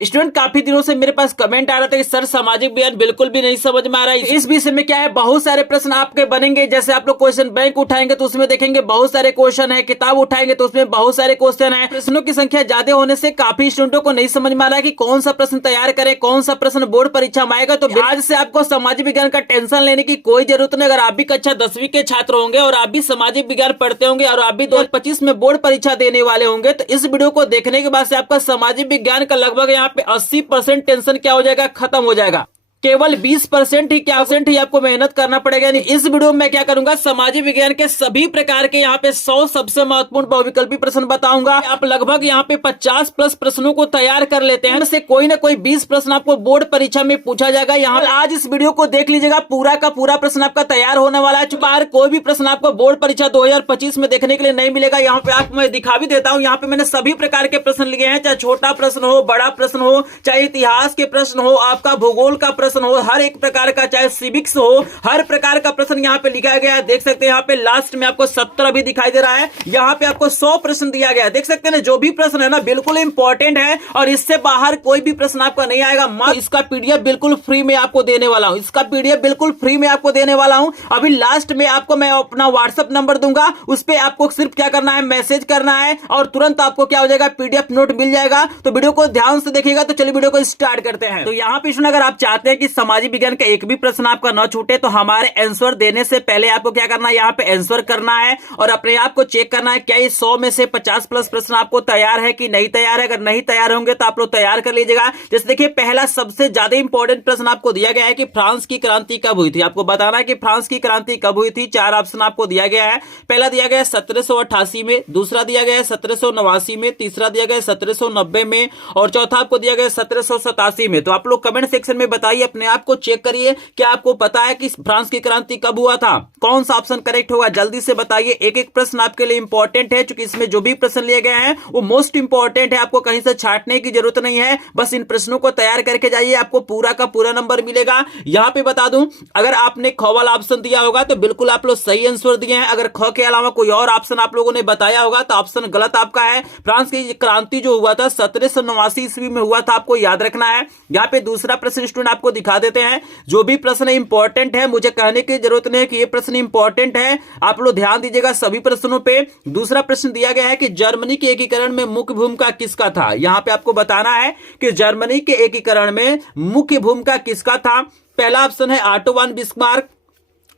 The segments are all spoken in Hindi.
स्टूडेंट काफी दिनों से मेरे पास कमेंट आ रहा था कि सर सामाजिक विज्ञान बिल्कुल भी नहीं समझ में आ रहा है। इस विषय में क्या है, बहुत सारे प्रश्न आपके बनेंगे। जैसे आप लोग क्वेश्चन बैंक उठाएंगे तो उसमें देखेंगे बहुत सारे क्वेश्चन है, किताब उठाएंगे तो उसमें बहुत सारे क्वेश्चन है। प्रश्नों की संख्या ज्यादा होने से काफी स्टूडेंटों को नहीं समझ में आ रहा है कि कौन सा प्रश्न तैयार करें, कौन सा प्रश्न बोर्ड परीक्षा में आएगा। तो आज से आपको सामाजिक विज्ञान का टेंशन लेने की कोई जरूरत नहीं। अगर आप भी कक्षा 10वीं के छात्र होंगे और आप भी सामाजिक विज्ञान पढ़ते होंगे और आप भी 2025 में बोर्ड परीक्षा देने वाले होंगे तो इस वीडियो को देखने के बाद से आपका सामाजिक विज्ञान का लगभग यहाँ पे 80% टेंशन क्या हो जाएगा, खत्म हो जाएगा। केवल 20% ही आपको मेहनत करना पड़ेगा। इस वीडियो में मैं क्या करूंगा, सामाजिक विज्ञान के सभी प्रकार के यहाँ पे 100 सबसे महत्वपूर्ण बहुविकल्पी प्रश्न बताऊंगा। आप लगभग यहाँ पे 50 प्लस प्रश्नों को तैयार कर लेते हैं, से कोई ना कोई 20 प्रश्न आपको बोर्ड परीक्षा में पूछा जाएगा। यहाँ आज इस वीडियो को देख लीजिएगा, पूरा का पूरा प्रश्न आपका तैयार होने वाला है। बाहर कोई भी प्रश्न आपको बोर्ड परीक्षा 2025 में देखने के लिए नहीं मिलेगा। यहाँ पे आपको मैं दिखा भी देता हूँ, यहाँ पे मैंने सभी प्रकार के प्रश्न लिए हैं, चाहे छोटा प्रश्न हो, बड़ा प्रश्न हो, चाहे इतिहास के प्रश्न हो, आपका भूगोल का प्रश्न हो, हर एक प्रकार का, चाहे सिविक्स हो, हर प्रकार का प्रश्न यहाँ पे लिखा गया है। देख सकते हैं यहाँ पे लास्ट में आपको 17 भी दिखाई दे रहा है। यहाँ पे आपको 100 प्रश्न दिया गया है। देख सकते हैं जो भी प्रश्न है ना बिल्कुल इंपॉर्टेंट है और इससे बाहर कोई भी प्रश्न आपका नहीं आएगा। मैं इसका पीडीएफ बिल्कुल फ्री में आपको देने वाला हूं, इसका पीडीएफ बिल्कुल फ्री में आपको देने वाला हूं। अभी लास्ट में आपको मैं अपना व्हाट्सएप नंबर दूंगा, उस पर आपको सिर्फ क्या करना है, मैसेज करना है और तुरंत आपको क्या हो जाएगा, पीडीएफ नोट मिल जाएगा। तो वीडियो को ध्यान से देखिएगा। तो चलिए वीडियो को स्टार्ट करते हैं। तो यहाँ पे अगर आप चाहते हैं कि सामाजिक विज्ञान का एक भी प्रश्न आपका न छूटे तो हमारे आंसर देने से पहले आपको क्या करना है, यहाँ पे आंसर करना है और अपने आप को चेक करना है क्या ये 100 में से 50 प्लस प्रश्न आपको तैयार है कि नहीं तैयार है। अगर नहीं तैयार होंगे तो आप लोग तैयार कर लीजिएगा। जैसे देखिए पहला सबसे ज्यादा इंपॉर्टेंट प्रश्न आपको दिया गया है कि फ्रांस की क्रांति कब हुई थी। आपको बताना है कि फ्रांस की क्रांति कब हुई थी। 4 ऑप्शन आपको दिया गया है। पहला दिया गया है 1788 में, दूसरा दिया गया है 1789 में, तीसरा दिया गया है 1790 में और चौथा आपको दिया गया है 1787 में। तो आप लोग कमेंट सेक्शन में बताइए, अपने आप को चेक करिए क्या आपको पता है कि फ्रांस की क्रांति कब हुआ था, कौन सा ऑप्शन करेक्ट होगा, जल्दी से बताइए। एक एक प्रश्न आपके लिए इंपॉर्टेंट है, क्योंकि इसमें जो भी प्रश्न लिए गए हैं वो मोस्ट इंपॉर्टेंट है। आपको कहीं से छांटने की जरूरत नहीं है, बस इन प्रश्नों को तैयार करके जाइए, आपको पूरा का पूरा नंबर मिलेगा। यहां पे बता दूं, अगर आपने ख वाला ऑप्शन दिया होगा तो बिल्कुल आप लोग सही आंसर दिए हैं। अगर ख के अलावा कोई और ऑप्शन आप लोगों ने बताया होगा तो ऑप्शन गलत आपका है। फ्रांस की क्रांति जो हुआ था 1789 ईस्वी में हुआ था, आपको याद रखना है। यहाँ पे दूसरा प्रश्न स्टूडेंट आपको दिखा देते हैं। जो भी प्रश्न इंपॉर्टेंट है, मुझे कहने की जरूरत नहीं है कि ये प्रश्न इंपॉर्टेंट है, आप लोग ध्यान दीजिएगा सभी प्रश्नों पे। दूसरा प्रश्न दिया गया है कि जर्मनी के एकीकरण में मुख्य भूमिका किसका था। यहां पे आपको बताना है कि जर्मनी के एकीकरण में मुख्य भूमिका किसका था। पहला ऑप्शन है ऑटो वन बिस्मार्क,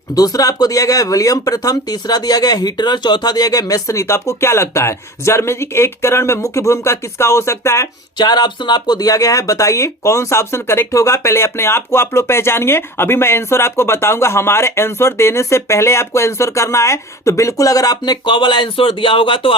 दूसरा आपको दिया गया है विलियम प्रथम, तीसरा दिया गया हिटलर, चौथा दिया गया मेस्सनी। तो आपको क्या लगता है जर्मनी के एकीकरण में मुख्य भूमिका किसका हो सकता है। 4 ऑप्शन आपको दिया गया है, बताइए कौन सा ऑप्शन करेक्ट होगा। पहले अपने आप को आप लोग पहचानिए, अभी मैं आंसर आपको बताऊंगा। हमारे आंसर देने से पहले आपको आंसर करना है। तो बिल्कुल अगर आपने क वाला आंसर दिया होगा तो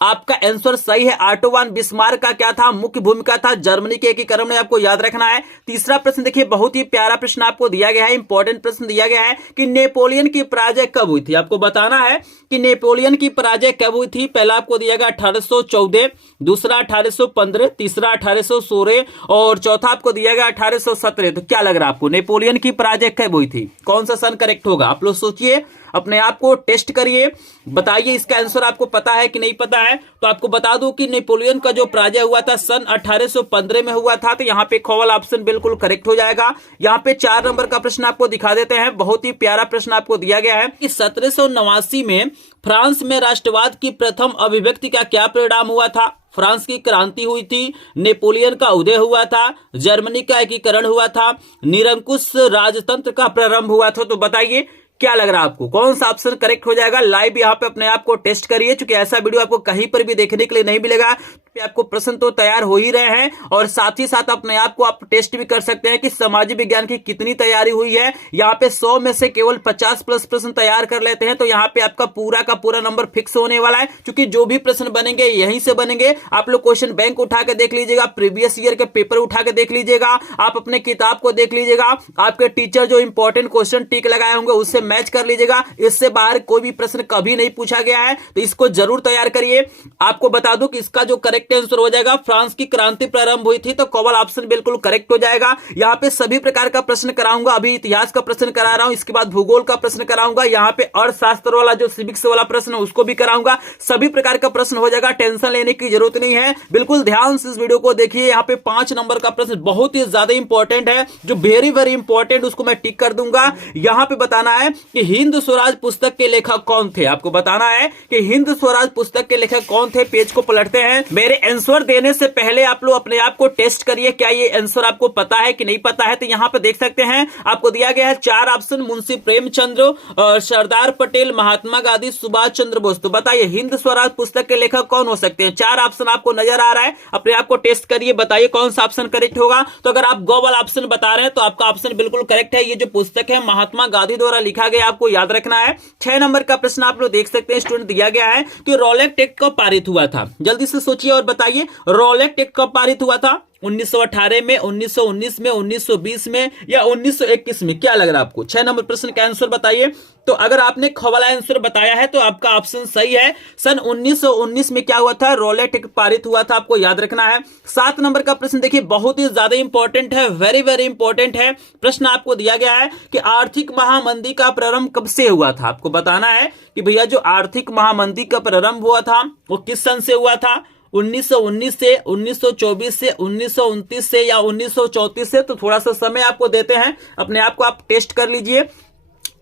आपका आंसर सही है। ऑटो वन बिस्मार्क का क्या था, मुख्य भूमिका था जर्मनी के एकीकरण में, आपको याद रखना है। तीसरा प्रश्न देखिए, बहुत ही प्यारा प्रश्न आपको दिया गया है, इंपॉर्टेंट प्रश्न दिया गया है कि नेपोलियन की पराजय कब हुई थी। आपको बताना है कि नेपोलियन की पराजय कब हुई थी। पहला आपको दिया गया 1814, दूसरा 1815, तीसरा 1816 और चौथा आपको दिया गया 1817। तो क्या लग रहा है आपको नेपोलियन की पराजय कब हुई थी, कौन सा सन करेक्ट होगा। आप लोग सोचिए, अपने आप को टेस्ट करिए, बताइए इसका आंसर आपको पता है कि नहीं पता है। तो आपको बता दूं कि नेपोलियन का जो पराजय हुआ था सन 1815 में हुआ था। तो यहाँ पे ख वाला ऑप्शन बिल्कुल करेक्ट हो जाएगा। यहाँ पे 4 नंबर का प्रश्न आपको दिखा देते हैं। बहुत ही प्यारा प्रश्न आपको दिया गया है कि 1789 में फ्रांस में राष्ट्रवाद की प्रथम अभिव्यक्ति का क्या परिणाम हुआ था। फ्रांस की क्रांति हुई थी, नेपोलियन का उदय हुआ था, जर्मनी का एकीकरण हुआ था, निरंकुश राजतंत्र का प्रारंभ हुआ था। तो बताइए क्या लग रहा है आपको, कौन सा ऑप्शन करेक्ट हो जाएगा। लाइव यहाँ पे अपने आप को टेस्ट करिए, क्योंकि ऐसा वीडियो आपको कहीं पर भी देखने के लिए नहीं मिलेगा। आपको प्रश्न तो तैयार हो ही रहे हैं और साथ ही साथ अपने आप को आप टेस्ट भी कर सकते हैं कि सामाजिक विज्ञान की कितनी तैयारी हुई है। यहाँ पे 100 में से केवल 50 प्लस प्रश्न तैयार कर लेते हैं तो यहाँ पे आपका पूरा का पूरा नंबर फिक्स होने वाला है, क्योंकि जो भी प्रश्न बनेंगे यहीं से बनेंगे। आप लोग क्वेश्चन बैंक उठा के देख लीजिएगा, प्रीवियस ईयर के पेपर उठा के देख लीजिएगा, आप अपने किताब को देख लीजिएगा, आपके टीचर जो इंपॉर्टेंट क्वेश्चन टिक लगाए होंगे उससे मैच कर लीजिएगा। इससे बाहर कोई भी प्रश्न कभी नहीं पूछा गया है, तो इसको जरूर तैयार करिए। आपको बता दूं कि इसका जो करेक्ट करेक्ट आंसर हो जाएगा। फ्रांस की क्रांति प्रारंभ हुई थी, तो कॉवल ऑप्शन बिल्कुल करेक्ट हो जाएगा। यहाँ पे सभी प्रकार का प्रश्न कराऊंगा, अभी इतिहास का प्रश्न करा रहा हूं, इसके बाद भूगोल का प्रश्न कराऊंगा, यहाँ पे अर्थशास्त्र वाला जो सिविक्स वाला प्रश्न उसको भी कराऊंगा। सभी प्रकार का प्रश्न हो जाएगा, टेंशन लेने की जरूरत नहीं है। बिल्कुल ध्यान से इस वीडियो को देखिए। यहाँ पे 5 नंबर का प्रश्न बहुत ही ज्यादा इंपॉर्टेंट है, जो वेरी वेरी इंपॉर्टेंट, उसको मैं टिक कर दूंगा। यहाँ पे बताना है कि हिंद स्वराज पुस्तक के लेखक कौन थे। आपको बताना है कि हिंद स्वराज पुस्तक के लेखक कौन थे। पेज को पलटते हैं। मेरे आंसर देने से पहले आप लोग अपने आप को टेस्ट करिए, क्या ये आंसर आपको पता है कि नहीं पता है। तो यहाँ पे देख सकते हैं आपको दिया गया है 4 ऑप्शन, मुंशी प्रेमचंद्र, सरदार पटेल, महात्मा गांधी, सुभाष चंद्र बोस। तो बताइए हिंद स्वराज पुस्तक के लेखक कौन हो सकते हैं। 4 ऑप्शन आपको नजर आ रहा है, अपने आप को टेस्ट करिए, बताइए कौन सा ऑप्शन करेक्ट होगा। तो अगर आप गो वाला ऑप्शन बता रहे हैं तो आपका ऑप्शन बिल्कुल करेक्ट है। ये जो पुस्तक है महात्मा गांधी द्वारा लिखा गया, आपको याद रखना है। 6 नंबर का प्रश्न आप लोग देख सकते हैं, स्टूडेंट दिया गया है कि रॉलेट एक्ट कब पारित हुआ था। जल्दी से सोचिए और बताइए रॉलेट एक्ट कब पारित हुआ था। 1918 में, 1919 में, 1920 में या 1921 में, क्या लग रहा है आपको। 6 नंबर प्रश्न का आंसर बताइए। तो अगर आपने ख वाला आंसर बताया है तो आपका ऑप्शन सही है। सन 1919 में क्या हुआ था, रॉलेट एक्ट पारित हुआ था, आपको याद रखना है। 7 नंबर का प्रश्न देखिए, बहुत ही ज्यादा इंपॉर्टेंट है, वेरी वेरी इंपॉर्टेंट है। प्रश्न आपको दिया गया है कि आर्थिक महामंदी का प्रारंभ कब से हुआ था। आपको बताना है कि भैया जो आर्थिक महामंदी का प्रारंभ हुआ था वो किस सन से हुआ था। 1919 से, 1924 से, 1929 से या 1934 से। तो थोड़ा सा समय आपको देते हैं, अपने आप को आप टेस्ट कर लीजिए।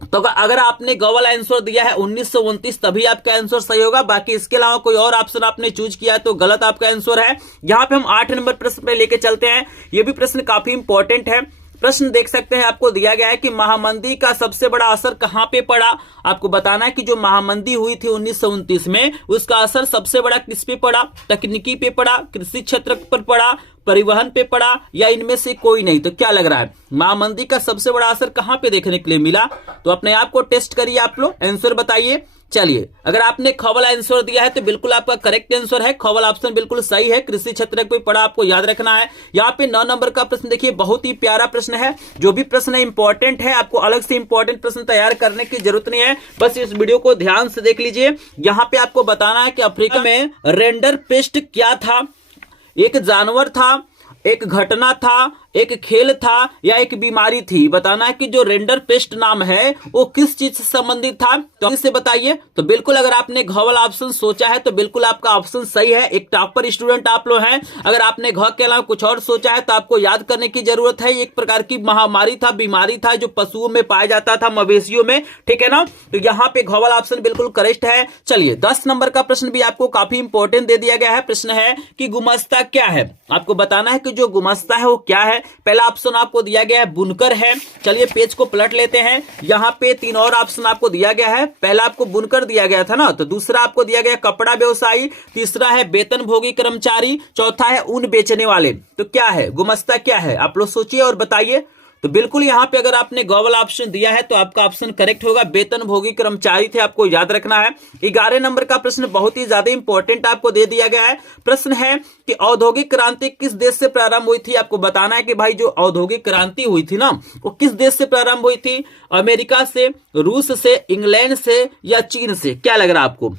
तो अगर आपने ग वाला आंसर दिया है 1929, तभी आपका आंसर सही होगा। बाकी इसके अलावा कोई और ऑप्शन आपने चूज किया है तो गलत आपका आंसर है। यहां पे हम 8 नंबर प्रश्न पे लेके चलते हैं। यह भी प्रश्न काफी इंपॉर्टेंट है। प्रश्न देख सकते हैं, आपको दिया गया है कि महामंदी का सबसे बड़ा असर कहां पे पड़ा। आपको बताना है कि जो महामंदी हुई थी 1929 में, उसका असर सबसे बड़ा किस पे पड़ा। तकनीकी पे पड़ा, कृषि क्षेत्र पर पड़ा, परिवहन पे पड़ा या इनमें से कोई नहीं। तो क्या लग रहा है महामंदी का सबसे बड़ा असर कहां पे देखने के लिए मिला। तो अपने आप को टेस्ट करिए, आप लोग आंसर बताइए। चलिए, अगर आपने ख वाला आंसर दिया है तो बिल्कुल आपका करेक्ट आंसर है। ख वाला ऑप्शन बिल्कुल सही है, कृषि क्षेत्र पे पड़ा, आपको याद रखना है। यहाँ पे 9 नंबर का प्रश्न देखिए, बहुत ही प्यारा प्रश्न है। जो भी प्रश्न है इंपॉर्टेंट है, आपको अलग से इंपॉर्टेंट प्रश्न तैयार करने की जरूरत नहीं है, बस इस वीडियो को ध्यान से देख लीजिए। यहाँ पे आपको बताना है कि अफ्रीका में रेंडर पेस्ट क्या था। एक जानवर था, एक घटना था, एक खेल था या एक बीमारी थी। बताना है कि जो रेंडर पेस्ट नाम है वो किस चीज से संबंधित था। तो इससे बताइए। तो बिल्कुल अगर आपने घ वाला ऑप्शन सोचा है तो बिल्कुल आपका ऑप्शन सही है। एक टॉपर स्टूडेंट आप लोग हैं। अगर आपने घ के अलावा कुछ और सोचा है तो आपको याद करने की जरूरत है। एक प्रकार की महामारी था, बीमारी था, जो पशुओं में पाया जाता था, मवेशियों में, ठीक है ना। तो यहाँ पे घ वाला ऑप्शन बिल्कुल करेक्ट है। चलिए, 10 नंबर का प्रश्न भी आपको काफी इंपॉर्टेंट दे दिया गया है। प्रश्न है कि गुमस्ता क्या है। आपको बताना है कि जो गुमस्ता है वो क्या है। पहला ऑप्शन आपको दिया गया है बुनकर है। चलिए पेज को पलट लेते हैं। यहाँ पे 3 और ऑप्शन आपको दिया गया है। पहला आपको बुनकर दिया गया था ना, तो दूसरा आपको दिया गया कपड़ा व्यवसायी, तीसरा है वेतनभोगी कर्मचारी, चौथा है ऊन बेचने वाले। तो क्या है गुमस्ता, क्या है, आप लोग सोचिए और बताइए। तो बिल्कुल यहाँ पे अगर आपने ग वाला ऑप्शन दिया है तो आपका ऑप्शन करेक्ट होगा, वेतनभोगी कर्मचारी थे, आपको याद रखना है। 11 नंबर का प्रश्न बहुत ही ज्यादा इंपॉर्टेंट आपको दे दिया गया है। प्रश्न है कि औद्योगिक क्रांति किस देश से प्रारंभ हुई थी। आपको बताना है कि भाई जो औद्योगिक क्रांति हुई थी ना, वो किस देश से प्रारंभ हुई थी। अमेरिका से, रूस से, इंग्लैंड से या चीन से। क्या लग रहा है आपको,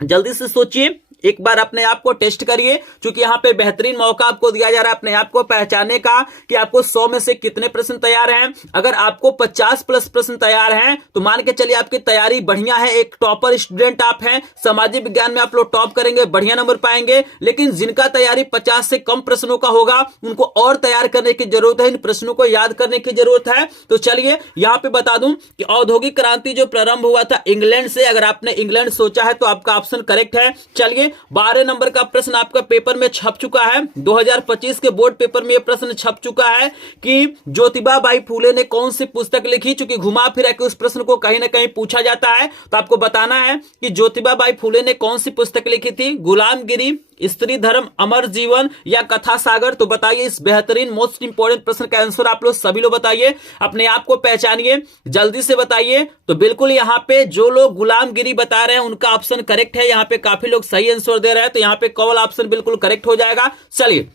जल्दी से सोचिए, एक बार अपने आप को टेस्ट करिए, क्योंकि यहाँ पे बेहतरीन मौका आपको दिया जा रहा है अपने आप को पहचानने का कि आपको 100 में से कितने प्रश्न तैयार हैं। अगर आपको 50 प्लस प्रश्न तैयार हैं तो मान के चलिए आपकी तैयारी बढ़िया है, एक टॉपर स्टूडेंट आप हैं। सामाजिक विज्ञान में आप लोग टॉप करेंगे, बढ़िया नंबर पाएंगे। लेकिन जिनका तैयारी 50 से कम प्रश्नों का होगा उनको और तैयार करने की जरूरत है, इन प्रश्नों को याद करने की जरूरत है। तो चलिए यहाँ पे बता दूं कि औद्योगिक क्रांति जो प्रारंभ हुआ था इंग्लैंड से। अगर आपने इंग्लैंड सोचा है तो आपका ऑप्शन करेक्ट है। चलिए, 12 नंबर का प्रश्न आपका पेपर में छप चुका है। 2025 के बोर्ड पेपर में यह प्रश्न छप चुका है कि ज्योतिबा बाई फूले ने कौन सी पुस्तक लिखी। चूंकि घुमा फिरा के उस प्रश्न को कहीं ना कहीं पूछा जाता है, तो आपको बताना है कि ज्योतिबा बाई फूले ने कौन सी पुस्तक लिखी थी। गुलामगिरी, स्त्री धर्म, अमर जीवन या कथा सागर। तो बताइए इस बेहतरीन मोस्ट इंपोर्टेंट प्रश्न का आंसर आप लोग सभी लोग बताइए, अपने आप को पहचानिए, जल्दी से बताइए। तो बिल्कुल यहाँ पे जो लोग गुलामगिरी बता रहे हैं उनका ऑप्शन करेक्ट है। यहाँ पे काफी लोग सही आंसर दे रहे हैं, तो यहाँ पे कॉल ऑप्शन बिल्कुल करेक्ट हो जाएगा। चलिए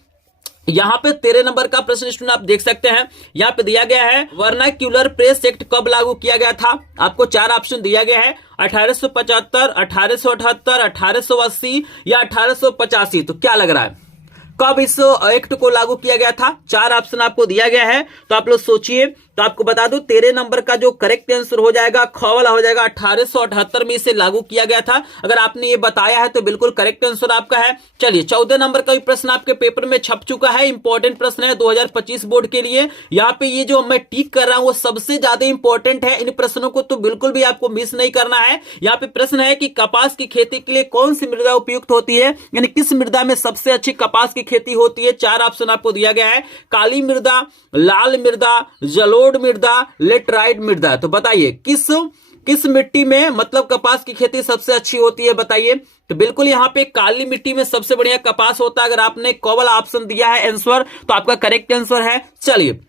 यहाँ पे 13 नंबर का प्रश्न स्टूडेंट आप देख सकते हैं, यहाँ पे दिया गया है वर्नाक्यूलर प्रेस एक्ट कब लागू किया गया था। आपको 4 ऑप्शन दिया गया है, 1875, 1878, 1880 या 1885। तो क्या लग रहा है कब इस एक्ट को लागू किया गया था? 4 ऑप्शन आपको दिया गया है, तो आप लोग सोचिए। तो आपको बता दूं 13 नंबर का जो करेक्ट आंसर हो जाएगा ख वाला हो जाएगा, 1878 में इसे लागू किया गया था। अगर आपने ये बताया है तो बिल्कुल करेक्ट आंसर आपका है। चलिए 14 नंबर का भी प्रश्न आपके पेपर में छप चुका है, इंपॉर्टेंट प्रश्न है 2025 बोर्ड के लिए। यहाँ पे ये जो मैं टिक कर रहा हूं वो सबसे ज्यादा इंपॉर्टेंट है, इन प्रश्नों को तो बिल्कुल भी आपको मिस नहीं करना है। यहाँ पे प्रश्न है कि कपास की खेती के लिए कौन सी मृदा उपयुक्त होती है, यानी किस मृदा में सबसे अच्छी कपास की खेती होती है। 4 ऑप्शन आपको दिया गया है, काली मृदा, लाल मृदा, जलोढ़ मृदा, लेटराइट मृदा। तो बताइए किस मिट्टी में मतलब कपास की खेती सबसे अच्छी होती है, बताइए। तो बिल्कुल यहाँ पे काली मिट्टी में सबसे बढ़िया कपास होता है। अगर आपने क वाला ऑप्शन दिया है आंसर तो आपका करेक्ट आंसर है। चलिए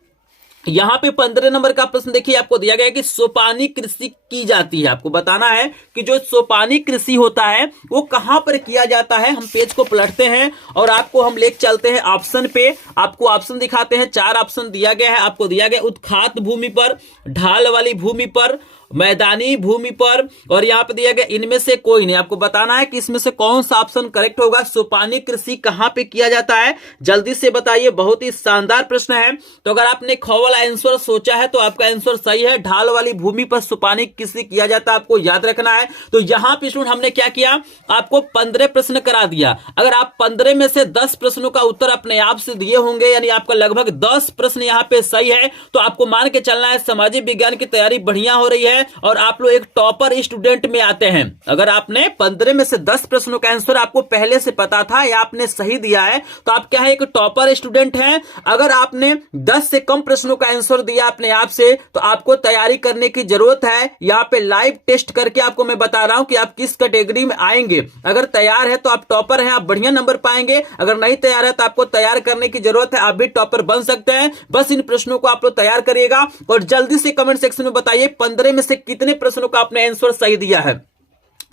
यहां पे 15 नंबर का प्रश्न देखिए, आपको दिया गया है कि सोपानी कृषि की जाती है। आपको बताना है कि जो सोपानी कृषि होता है वो कहां पर किया जाता है। हम पेज को पलटते हैं और आपको हम लेके चलते हैं ऑप्शन पे, आपको ऑप्शन दिखाते हैं। 4 ऑप्शन दिया गया है, आपको दिया गया उत्खात भूमि पर, ढाल वाली भूमि पर, मैदानी भूमि पर, और यहाँ पे दिया गया इनमें से कोई नहीं। आपको बताना है कि इसमें से कौन सा ऑप्शन करेक्ट होगा। सोपानी कृषि कहां पे किया जाता है, जल्दी से बताइए। बहुत ही शानदार प्रश्न है। तो अगर आपने ख वाला आंसर सोचा है तो आपका आंसर सही है, ढाल वाली भूमि पर सोपानी कृषि किया जाता है, आपको याद रखना है। तो यहां पे स्टूडेंट हमने क्या किया, आपको 15 प्रश्न करा दिया। अगर आप 15 में से 10 प्रश्नों का उत्तर अपने आप से दिए होंगे, यानी आपका लगभग 10 प्रश्न यहाँ पे सही है, तो आपको मान के चलना है सामाजिक विज्ञान की तैयारी बढ़िया हो रही है और आप लोग एक टॉपर स्टूडेंट में आते हैं। अगर आपने 15 में से 10 प्रश्नों का आंसर आपको पहले से पता था या आपने सही दिया है तो आप क्या है, एक टॉपर स्टूडेंट हैं। अगर आपने 10 से कम प्रश्नों का आंसर दिया अपने आप से तो आपको तैयारी करने की जरूरत है। यहाँ पे लाइव टेस्ट करके आपको मैं बता रहा हूं कि आप किस कैटेगरी में आएंगे। अगर तैयार है तो आप टॉपर हैं, आप बढ़िया नंबर पाएंगे। अगर नहीं तैयार है तो आपको तैयार करने की जरूरत है, आप भी टॉपर बन सकते हैं। बस इन प्रश्नों को आप लोग तैयार करिएगा और जल्दी से कमेंट सेक्शन में बताइए 15 में से कितने प्रश्नों का आपने आंसर सही दिया है,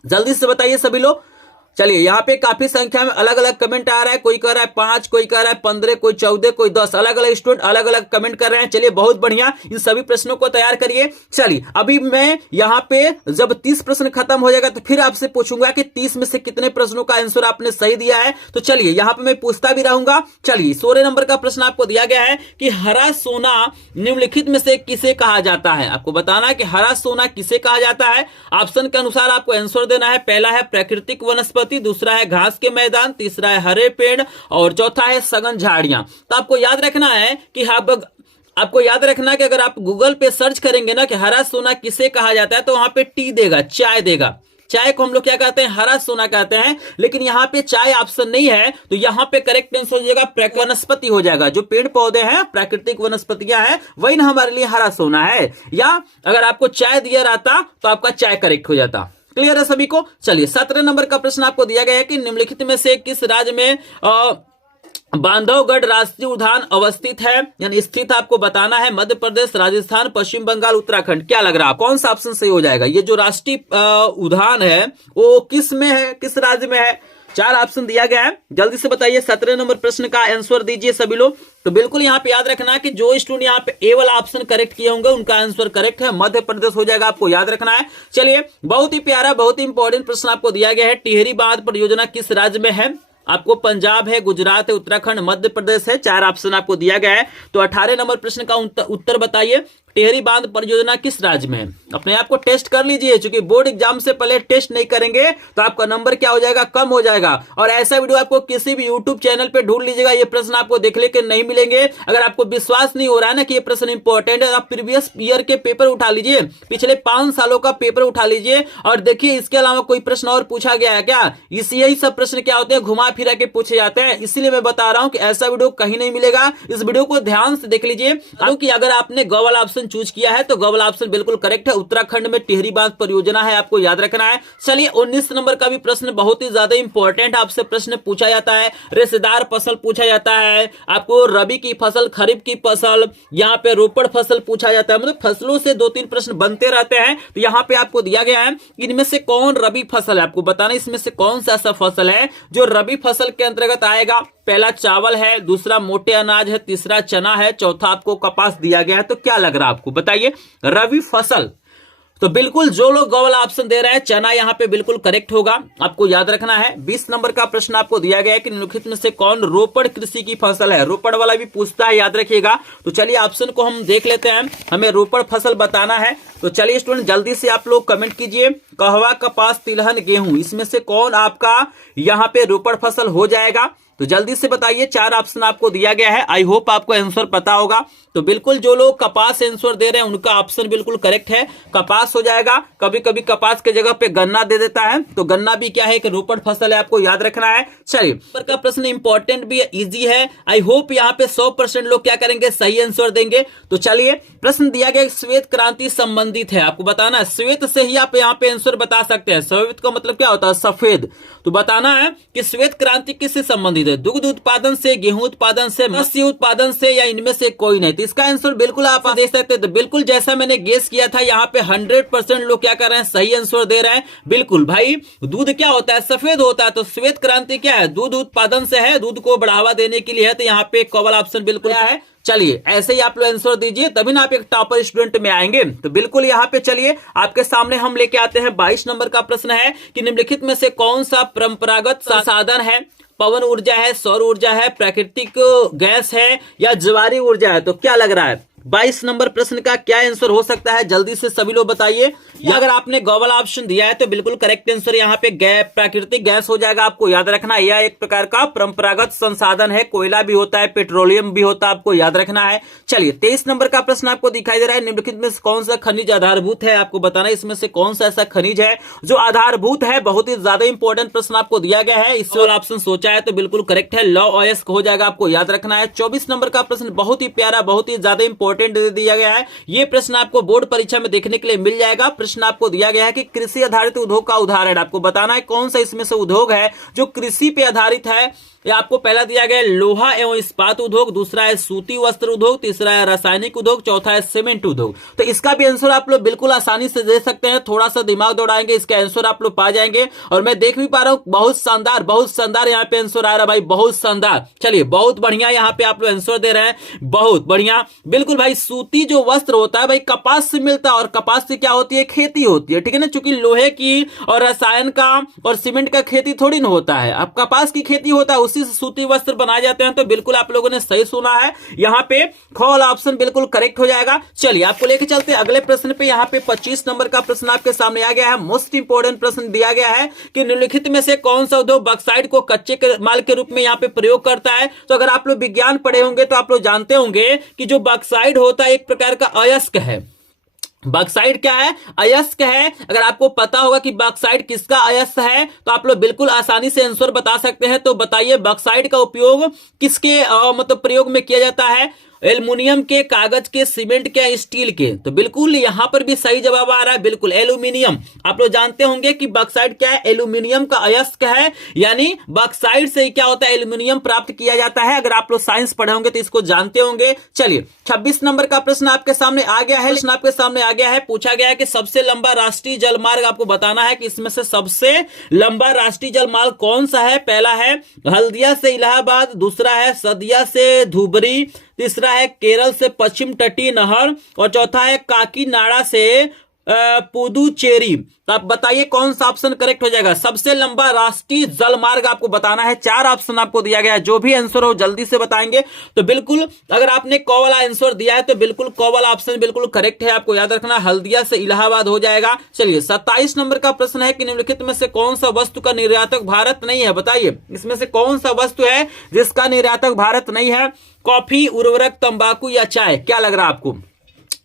जल्दी से बताइए सभी लोग। चलिए यहाँ पे काफी संख्या में अलग अलग कमेंट आ रहा है, कोई कह रहा है 5, कोई कह रहा है 15, कोई 14, कोई 10, अलग अलग स्टूडेंट अलग अलग कमेंट कर रहे हैं। चलिए बहुत बढ़िया, इन सभी प्रश्नों को तैयार करिए। चलिए अभी मैं यहाँ पे जब 30 प्रश्न खत्म हो जाएगा तो फिर आपसे पूछूंगा कि 30 में से कितने प्रश्नों का आंसर आपने सही दिया है। तो चलिए यहाँ पे मैं पूछता भी रहूंगा। चलिए 16 नंबर का प्रश्न आपको दिया गया है कि हरा सोना निम्नलिखित में से किसे कहा जाता है। आपको बताना है कि हरा सोना किसे कहा जाता है। ऑप्शन के अनुसार आपको आंसर देना है। पहला है प्राकृतिक वनस्पति, दूसरा है घास के मैदान, तीसरा है हरे पेड़ और चौथा है सघन झाड़ियां। तो आपको याद रखना है कि आपको याद रखना कि अगर आप गूगल पे सर्च करेंगे ना कि हरा सोना किसे कहा जाता है तो वहां पे टी देगा, चाय देगा। चाय को हम लोग क्या कहते हैं, हरा सोना कहते हैं। लेकिन यहाँ पे चाय ऑप्शन नहीं है तो यहाँ पे करेक्ट आंसर हो जाएगा वनस्पति हो जाएगा। जो पेड़ पौधे हैं, प्राकृतिक वनस्पतियां हैं, वही ना हमारे लिए हरा सोना है। या अगर आपको चाय दिया रहता तो आपका चाय करेक्ट हो जाता। क्लियर है सभी को। चलिए 17 नंबर का प्रश्न आपको दिया गया है कि निम्नलिखित में से किस राज्य में बांधवगढ़ राष्ट्रीय उद्यान अवस्थित है, यानी स्थित। आपको बताना है मध्य प्रदेश, राजस्थान, पश्चिम बंगाल, उत्तराखंड। क्या लग रहा है कौन सा ऑप्शन सही हो जाएगा। ये जो राष्ट्रीय उद्यान है वो किस में है, किस राज्य में है। 4 ऑप्शन दिया गया है, जल्दी से बताइए। 17 नंबर प्रश्न का आंसर दीजिए सभी लोग। तो बिल्कुल यहाँ पे याद रखना है कि जो स्टूडेंट यहाँ पे ए वाला ऑप्शन करेक्ट किए होंगे उनका आंसर करेक्ट है, मध्य प्रदेश हो जाएगा। आपको याद रखना है। चलिए बहुत ही प्यारा, बहुत ही इंपॉर्टेंट प्रश्न आपको दिया गया है। टिहरी बांध परियोजना किस राज्य में है। आपको पंजाब है, गुजरात है, उत्तराखंड, मध्य प्रदेश है। 4 ऑप्शन आपको दिया गया है। तो 18 नंबर प्रश्न का उत्तर बताइए, टिहरी बांध परियोजना किस राज्य में है। अपने आप को टेस्ट कर लीजिए, क्योंकि बोर्ड एग्जाम से पहले टेस्ट नहीं करेंगे तो आपका नंबर क्या हो जाएगा, कम हो जाएगा। और ऐसा वीडियो आपको किसी भी यूट्यूब चैनल पे ढूंढ लीजिएगा, ये प्रश्न आपको देखने के नहीं मिलेंगे। अगर आपको विश्वास नहीं हो रहा है ना कि ये प्रश्न इंपॉर्टेंट है, आप प्रीवियस ईयर के पेपर उठा लीजिए, पिछले 5 सालों का पेपर उठा लीजिए और देखिए इसके अलावा कोई प्रश्न और पूछा गया है क्या। यही सब प्रश्न क्या होते हैं, घुमा फिरा के पूछे जाते हैं। इसीलिए मैं बता रहा हूं कि ऐसा वीडियो कहीं नहीं मिलेगा। इस वीडियो को ध्यान से देख लीजिए, क्योंकि अगर आपने ग वाला ऑप्शन चूज किया है तो ग वाला ऑप्शन बिल्कुल करेक्ट है। उत्तराखंड में टिहरी बांध परियोजना है, आपको याद रखना है। चलिए 19 नंबर का भी प्रश्न बहुत ही ज्यादा इंपॉर्टेंट आपसे प्रश्न पूछा जाता है। रेशेदार फसल पूछा जाता है, आपको रबी की फसल, खरीफ की फसल, यहाँ पे रोपड़ फसल पूछा जाता है। मतलब फसलों से 2-3 प्रश्न बनते रहते हैं। तो यहाँ पे आपको दिया गया है इनमें से कौन रबी फसल है। आपको बताना इसमें से कौन सा ऐसा फसल है जो रबी फसल के अंतर्गत आएगा। पहला चावल है, दूसरा मोटे अनाज है, तीसरा चना है, चौथा आपको कपास दिया गया है। तो क्या लग रहा है आपको, बताइए। रबी फसल, तो बिल्कुल जो लोग ग वाला ऑप्शन दे रहे हैं चना यहाँ पे बिल्कुल करेक्ट होगा, आपको याद रखना है। 20 नंबर का प्रश्न आपको दिया गया है कि निम्नलिखित में से कौन रोपड़ कृषि की फसल है। रोपड़ वाला भी पूछता है, याद रखिएगा। तो चलिए ऑप्शन को हम देख लेते हैं, हमें रोपड़ फसल बताना है। तो चलिए स्टूडेंट जल्दी से आप लोग कमेंट कीजिए, कहवा, कपास, तिलहन, गेहूं, इसमें से कौन आपका यहाँ पे रोपड़ फसल हो जाएगा। तो जल्दी से बताइए, 4 ऑप्शन आपको दिया गया है। आई होप आपको आंसर पता होगा। तो बिल्कुल जो लोग कपास आंसर दे रहे हैं उनका ऑप्शन बिल्कुल करेक्ट है, कपास हो जाएगा। कभी कभी कपास के जगह पे गन्ना दे देता है, तो गन्ना भी क्या है कि रोपड़ फसल है, आपको याद रखना है। चलिए पर का प्रश्न इंपॉर्टेंट भी है, इजी है। आई होप यहाँ पे 100% लोग क्या करेंगे, सही आंसर देंगे। तो चलिए प्रश्न दिया गया श्वेत क्रांति संबंधित है, आपको बताना है। श्वेत से ही आप यहाँ पे आंसर बता सकते हैं। श्वेत का मतलब क्या होता है, सफेद। तो बताना है कि श्वेत क्रांति किससे संबंधित है, दुग्ध उत्पादन से, गेहूं उत्पादन से, मत्स्य उत्पादन से, या इनमें से कोई नहीं। तो इसका आंसर बिल्कुल आप दे सकते हैं। तो बिल्कुल जैसा मैंने गेस किया था, यहाँ पे 100% लोग क्या कर रहे हैं, सही आंसर दे रहे हैं। बिल्कुल भाई, दूध क्या होता है, सफेद होता है। तो श्वेत क्रांति क्या है, दूध उत्पादन से है, दूध को बढ़ावा देने के लिए है। तो यहाँ पे कवल ऑप्शन बिल्कुल है। चलिए ऐसे ही आप लोग आंसर दीजिए, तभी ना आप एक टॉपर स्टूडेंट में आएंगे। तो बिल्कुल यहाँ पे चलिए आपके सामने हम लेके आते हैं 22 नंबर का प्रश्न है कि निम्नलिखित में से कौन सा परंपरागत संसाधन है। पवन ऊर्जा है, सौर ऊर्जा है, प्राकृतिक गैस है, या ज्वारी ऊर्जा है। तो क्या लग रहा है 22 नंबर प्रश्न का क्या आंसर हो सकता है, जल्दी से सभी लोग बताइए। या अगर आपने ग वाला ऑप्शन दिया है तो बिल्कुल करेक्ट आंसर यहाँ पे प्राकृतिक गैस हो जाएगा, आपको याद रखना है। यह एक प्रकार का परंपरागत संसाधन है, कोयला भी होता है, पेट्रोलियम भी होता है, आपको याद रखना है। चलिए 23 नंबर का प्रश्न आपको दिखाई दे रहा है, निम्नलिखित में कौन सा खनिज आधारभूत है, आपको बताना है इसमें से कौन सा ऐसा खनिज है जो आधारभूत है। बहुत ही ज्यादा इंपॉर्टेंट प्रश्न आपको दिया गया है, इस वाला ऑप्शन सोचा है तो बिल्कुल करेक्ट है, लौ अयस्क हो जाएगा, आपको याद रखना है। 24 नंबर का प्रश्न बहुत ही प्यारा, बहुत ही ज्यादा इंपॉर्टेंट दे दिया गया है। ये प्रश्न आपको बोर्ड परीक्षा में देखने के लिए मिल जाएगा। प्रश्न आपको दिया गया है कि कृषि आधारित उद्योग का उदाहरण, आपको बताना है कौन सा इसमें से उद्योग है जो कृषि पे आधारित है। ये आपको पहला दिया गया है लोहा एवं इस्पात उद्योग, दूसरा है सूती वस्त्र उद्योग, तीसरा है रासायनिक उद्योग, चौथा है सीमेंट उद्योग। तो इसका भी आंसर आप लोग बिल्कुल आसानी से दे सकते हैं, थोड़ा सा दिमाग दौड़ाएंगे इसका आंसर आप लोग पा जाएंगे। और मैं देख भी पा रहा हूं बहुत शानदार यहाँ पे आंसर आ रहा है भाई, बहुत शानदार। चलिए बहुत बढ़िया यहाँ पे आप लोग आंसर दे रहे हैं, बहुत बढ़िया। बिल्कुल भाई, सूती जो वस्त्र होता है भाई कपास से मिलता है, और कपास से क्या होती है, खेती होती है, ठीक है ना। चूंकि लोहे की और रसायन का और सीमेंट का खेती थोड़ी ना होता है, अब कपास की खेती होता है, उसी से सूती वस्त्र बनाए जाते हैं। तो बिल्कुल आप लोगों ने सही सुना है, यहाँ पे ख वाला ऑप्शन बिल्कुल करेक्ट हो जाएगा। चलिए आपको लेके चलते हैं अगले प्रश्न पे। यहाँ पे 25 नंबर का प्रश्न आपके सामने आ गया है। मोस्ट इंपोर्टेंट प्रश्न दिया गया है कि निम्नलिखित में से कौन सा उद्योग बॉक्साइट को कच्चे माल के रूप में यहाँ पे प्रयोग करता है। तो अगर आप लोग विज्ञान पढ़े होंगे तो आप लोग जानते होंगे कि जो बॉक्साइट होता है एक प्रकार का अयस्क है। बॉक्साइट क्या है, अयस्क है। अगर आपको पता होगा कि बॉक्साइट किसका अयस्क है तो आप लोग बिल्कुल आसानी से आंसर बता सकते हैं। तो बताइए बॉक्साइट का उपयोग किसके मतलब प्रयोग में किया जाता है, एल्युमिनियम के, कागज के, सीमेंट के, स्टील के। तो बिल्कुल यहां पर भी सही जवाब आ रहा है, बिल्कुल एल्युमिनियम। आप लोग जानते होंगे कि बॉक्साइट क्या है, एल्युमिनियम का अयस्क है, यानी बॉक्साइट से क्या होता है, एल्युमिनियम प्राप्त किया जाता है। अगर आप लोग साइंस पढ़े होंगे तो इसको जानते होंगे। चलिए 26 नंबर का प्रश्न आपके सामने आ गया है। प्रश्न आपके सामने आ गया है, पूछा गया है कि सबसे लंबा राष्ट्रीय जलमार्ग, आपको बताना है कि इसमें से सबसे लंबा राष्ट्रीय जलमार्ग कौन सा है। पहला है हल्दिया से इलाहाबाद, दूसरा है सदिया से धुबरी, तीसरा है केरल से पश्चिम तटीय नहर, और चौथा है काकीनाडा से पुदुचेरी। तो आप बताइए कौन सा ऑप्शन करेक्ट हो जाएगा, सबसे लंबा राष्ट्रीय जल मार्ग आपको बताना है। 4 ऑप्शन आपको दिया गया है, जो भी आंसर हो जल्दी से बताएंगे। तो बिल्कुल अगर आपने क वाला आंसर दिया है तो बिल्कुल क वाला ऑप्शन बिल्कुल करेक्ट है, आपको याद रखना हल्दिया से इलाहाबाद हो जाएगा। चलिए 27 नंबर का प्रश्न है कि निम्नलिखित में से कौन सा वस्तु का निर्यातक भारत नहीं है। बताइए इसमें से कौन सा वस्तु है जिसका निर्यातक भारत नहीं है, कॉफी, उर्वरक, तंबाकू या चाय। क्या लग रहा है आपको,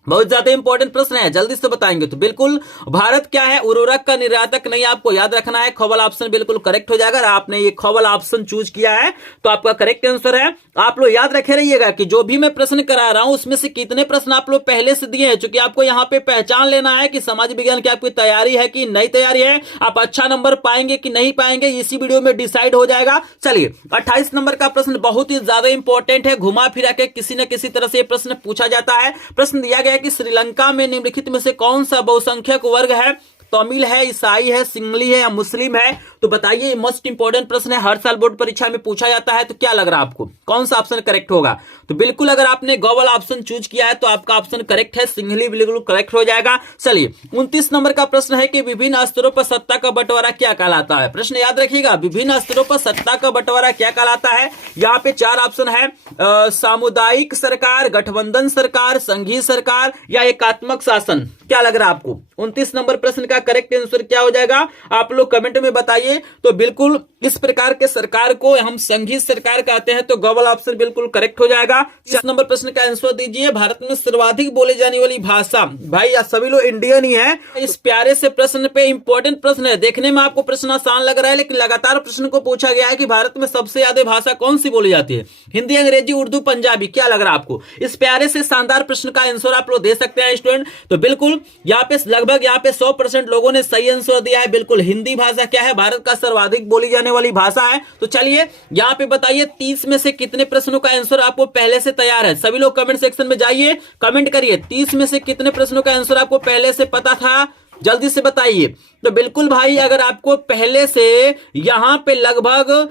बहुत ज्यादा इंपॉर्टेंट प्रश्न है, जल्दी से बताएंगे। तो बिल्कुल भारत क्या है, उर्वरक का निर्यातक नहीं, आपको याद रखना है। ख वाला ऑप्शन बिल्कुल करेक्ट हो जाएगा। आपने ये ख वाला ऑप्शन चूज किया है तो आपका करेक्ट आंसर है। आप लोग याद रखे रहिएगा कि जो भी मैं प्रश्न करा रहा हूं उसमें से कितने प्रश्न आप लोग पहले से दिए हैं, क्योंकि आपको यहाँ पे पहचान लेना है कि समाज विज्ञान की आपकी तैयारी है कि नहीं तैयारी है, आप अच्छा नंबर पाएंगे कि नहीं पाएंगे, इसी वीडियो में डिसाइड हो जाएगा। चलिए 28 नंबर का प्रश्न बहुत ही ज्यादा इंपॉर्टेंट है, घुमा फिरा के किसी न किसी तरह से प्रश्न पूछा जाता है। प्रश्न दिया गया कि श्रीलंका में निम्नलिखित में से कौन सा बहुसंख्यक वर्ग है। तमिल है, ईसाई है, सिंगली है या मुस्लिम है? तो बताइए, मोस्ट इंपोर्टेंट प्रश्न है, हर साल बोर्ड परीक्षा में पूछा जाता है। तो क्या लग रहा है आपको, कौन सा ऑप्शन करेक्ट होगा? तो बिल्कुल अगर आपने ग वाला ऑप्शन चूज किया है तो आपका ऑप्शन करेक्ट है, सिंगली बिल्कुल करेक्ट हो जाएगा। चलिए 29 नंबर का प्रश्न है कि विभिन्न स्तरों पर सत्ता का बंटवारा क्या कहलाता है? प्रश्न याद रखिएगा, विभिन्न स्तरों पर सत्ता का बंटवारा क्या कहलाता है? यहाँ पे 4 ऑप्शन है, सामुदायिक सरकार, गठबंधन सरकार, संघीय सरकार या एकात्मक शासन। क्या लग रहा है आपको? 29 नंबर प्रश्न का करेक्ट आंसर क्या हो जाएगा? आप लोग कमेंट में बताइए। तो बिल्कुल इस प्रकार के सरकार को हम संघीय सरकार कहते हैं, तो ग वाला ऑप्शन बिल्कुल करेक्ट हो जाएगा। 30 नंबर प्रश्न का आंसर दीजिए, भारत में सर्वाधिक बोले जाने वाली भाषा। भाई सभी लोग इंडियन ही है। इस प्यारे से प्रश्न पे इंपॉर्टेंट प्रश्न है, देखने में आपको प्रश्न आसान लग रहा है लेकिन लगातार प्रश्न को पूछा गया है कि भारत में सबसे ज्यादा भाषा कौन सी बोली जाती है? हिंदी, अंग्रेजी, उर्दू, पंजाबी। क्या लग रहा है आपको? इस प्यारे से शानदार प्रश्न का आंसर आप लोग दे सकते हैं स्टूडेंट। तो बिल्कुल यहाँ पे लगभग 100% लोगों ने सही आंसर दिया है। बिल्कुल हिंदी भाषा क्या है? भारत का सर्वाधिक बोली जाने वाली भाषा है। तो चलिए यहाँ पे बताइए 30 में से कितने प्रश्नों का आंसर आपको पहले से तैयार है? सभी लोग कमेंट सेक्शन में जाइए, कमेंट करिए 30 में से कितने प्रश्नों का आंसर आपको पहले से पता था, जल्दी से बताइए। तो बिल्कुल भाई, अगर आपको पहले से यहां पे लगभग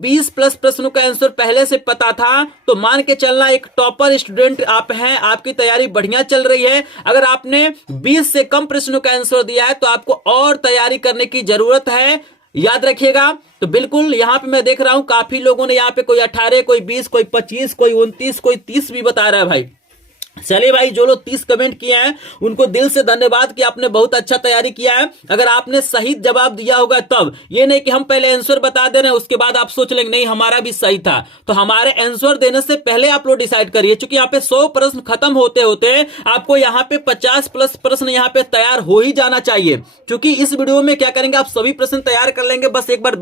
20 प्लस प्रश्नों का आंसर पहले से पता था तो मान के चलना एक टॉपर स्टूडेंट आप हैं, आपकी तैयारी बढ़िया चल रही है। अगर आपने 20 से कम प्रश्नों का आंसर दिया है तो आपको और तैयारी करने की जरूरत है, याद रखिएगा। तो बिल्कुल यहाँ पे मैं देख रहा हूं काफी लोगों ने यहाँ पे कोई 18, कोई 20, कोई 25, कोई 29, कोई 30 भी बता रहा है भाई। चलिए भाई, जो लोग 30 कमेंट किए हैं उनको दिल से धन्यवाद कि आपने बहुत अच्छा तैयारी किया है। अगर आपने सही जवाब दिया होगा तब, ये नहीं कि हम पहले आंसर बता दे रहे हैं उसके बाद आप सोच लेंगे नहीं हमारा भी सही था। तो हमारे आंसर देने से पहले आप लोग डिसाइड करिए, क्योंकि यहाँ पे 100 प्रश्न खत्म होते होते आपको यहाँ पे 50 प्लस प्रश्न यहाँ पे तैयार हो ही जाना चाहिए। क्योंकि इस वीडियो में क्या करेंगे, आप सभी प्रश्न तैयार कर लेंगे। बस एक बार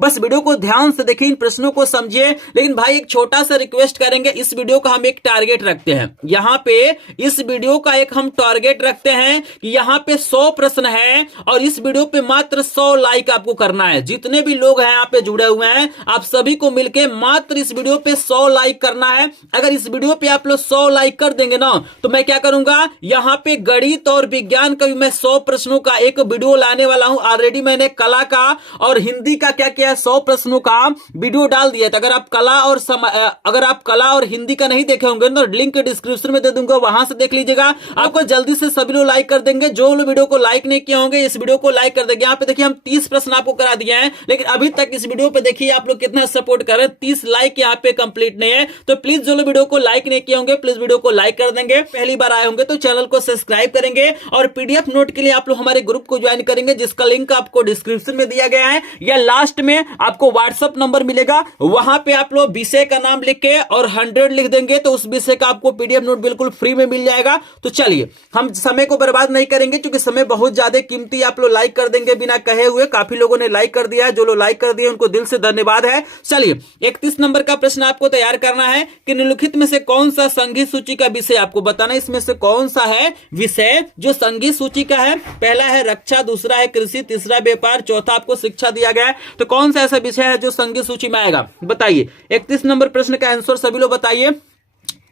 बस वीडियो को ध्यान से देखिए, इन प्रश्नों को समझिए। लेकिन भाई एक छोटा सा रिक्वेस्ट करेंगे, इस वीडियो का हम एक टारगेट रखते हैं। यहाँ पे इस वीडियो का एक हम टारगेट रखते हैं कि यहाँ पे 100 प्रश्न है और इस वीडियो पे मात्र 100 लाइक आपको करना है। जितने भी लोग हैं यहाँ पे जुड़े हुए हैं, आप सभी को मिलके मात्र इस वीडियो पे 100 लाइक करना है। अगर इस वीडियो पे आप लोग 100 लाइक कर देंगे ना, तो मैं क्या करूंगा, यहाँ पे गणित और विज्ञान का भी मैं 100 प्रश्नों का एक वीडियो लाने वाला हूं। ऑलरेडी मैंने कला का और हिंदी का क्या किया, 100 प्रश्नों का वीडियो डाल दिया था। अगर आप कला और हिंदी का नहीं देखे होंगे तो लिंक डिस्क्रिप्शन में दे दूंगा, वहां से देख लीजिएगा। आपको जल्दी से सभी लोग लाइक कर देंगे। जो लोग वीडियो को लाइक नहीं किए होंगे इस वीडियो को लाइक कर देंगे। यहाँ पे देखिए हम 30 प्रश्न आपको करा दिए हैं, लेकिन अभी तक इस वीडियो पे देखिए आप लोग कितना सपोर्ट कर रहे हैं। 30 लाइक यहाँ पे कंप्लीट नहीं है। तो प्लीज जो लोग वीडियो को लाइक नहीं किए होंगे प्लीज वीडियो को लाइक कर देंगे। पहली बार आए होंगे तो चैनल को सब्सक्राइब करेंगे और पीडीएफ नोट के लिए आप लोग हमारे ग्रुप को ज्वाइन करेंगे, जिसका लिंक आपको डिस्क्रिप्शन में दिया गया है या लास्ट में आपको व्हाट्सएप नंबर मिलेगा। वहां पे आप लोग विषय का नाम लिख के और 100 लिख देंगे तो उस विषय का आपको पीडीएफ नोट बिल्कुल फ्री में मिल जाएगा। तो चलिए हम समय को बर्बाद नहीं करेंगे, क्योंकि समय बहुत ज्यादा कीमती। आप लोग लाइक कर देंगे बिना कहे हुए। काफी लोगों ने लाइक कर दिया है, जो लोग लाइक कर दिए उनको दिल से धन्यवाद है। चलिए 31 नंबर का प्रश्न आपको तैयार करना है कि निम्नलिखित में से कौन सा संगीत सूची का विषय आपको बताना है। इसमें से कौन सा है विषय जो संगीत सूची का है? पहला है रक्षा, दूसरा है कृषि, तीसरा व्यापार, चौथा आपको शिक्षा दिया गया है। तो कौन सा ऐसा विषय है जो संगीत सूची में आएगा, बताइए। 31 नंबर प्रश्न का आंसर सभी लोग बताइए,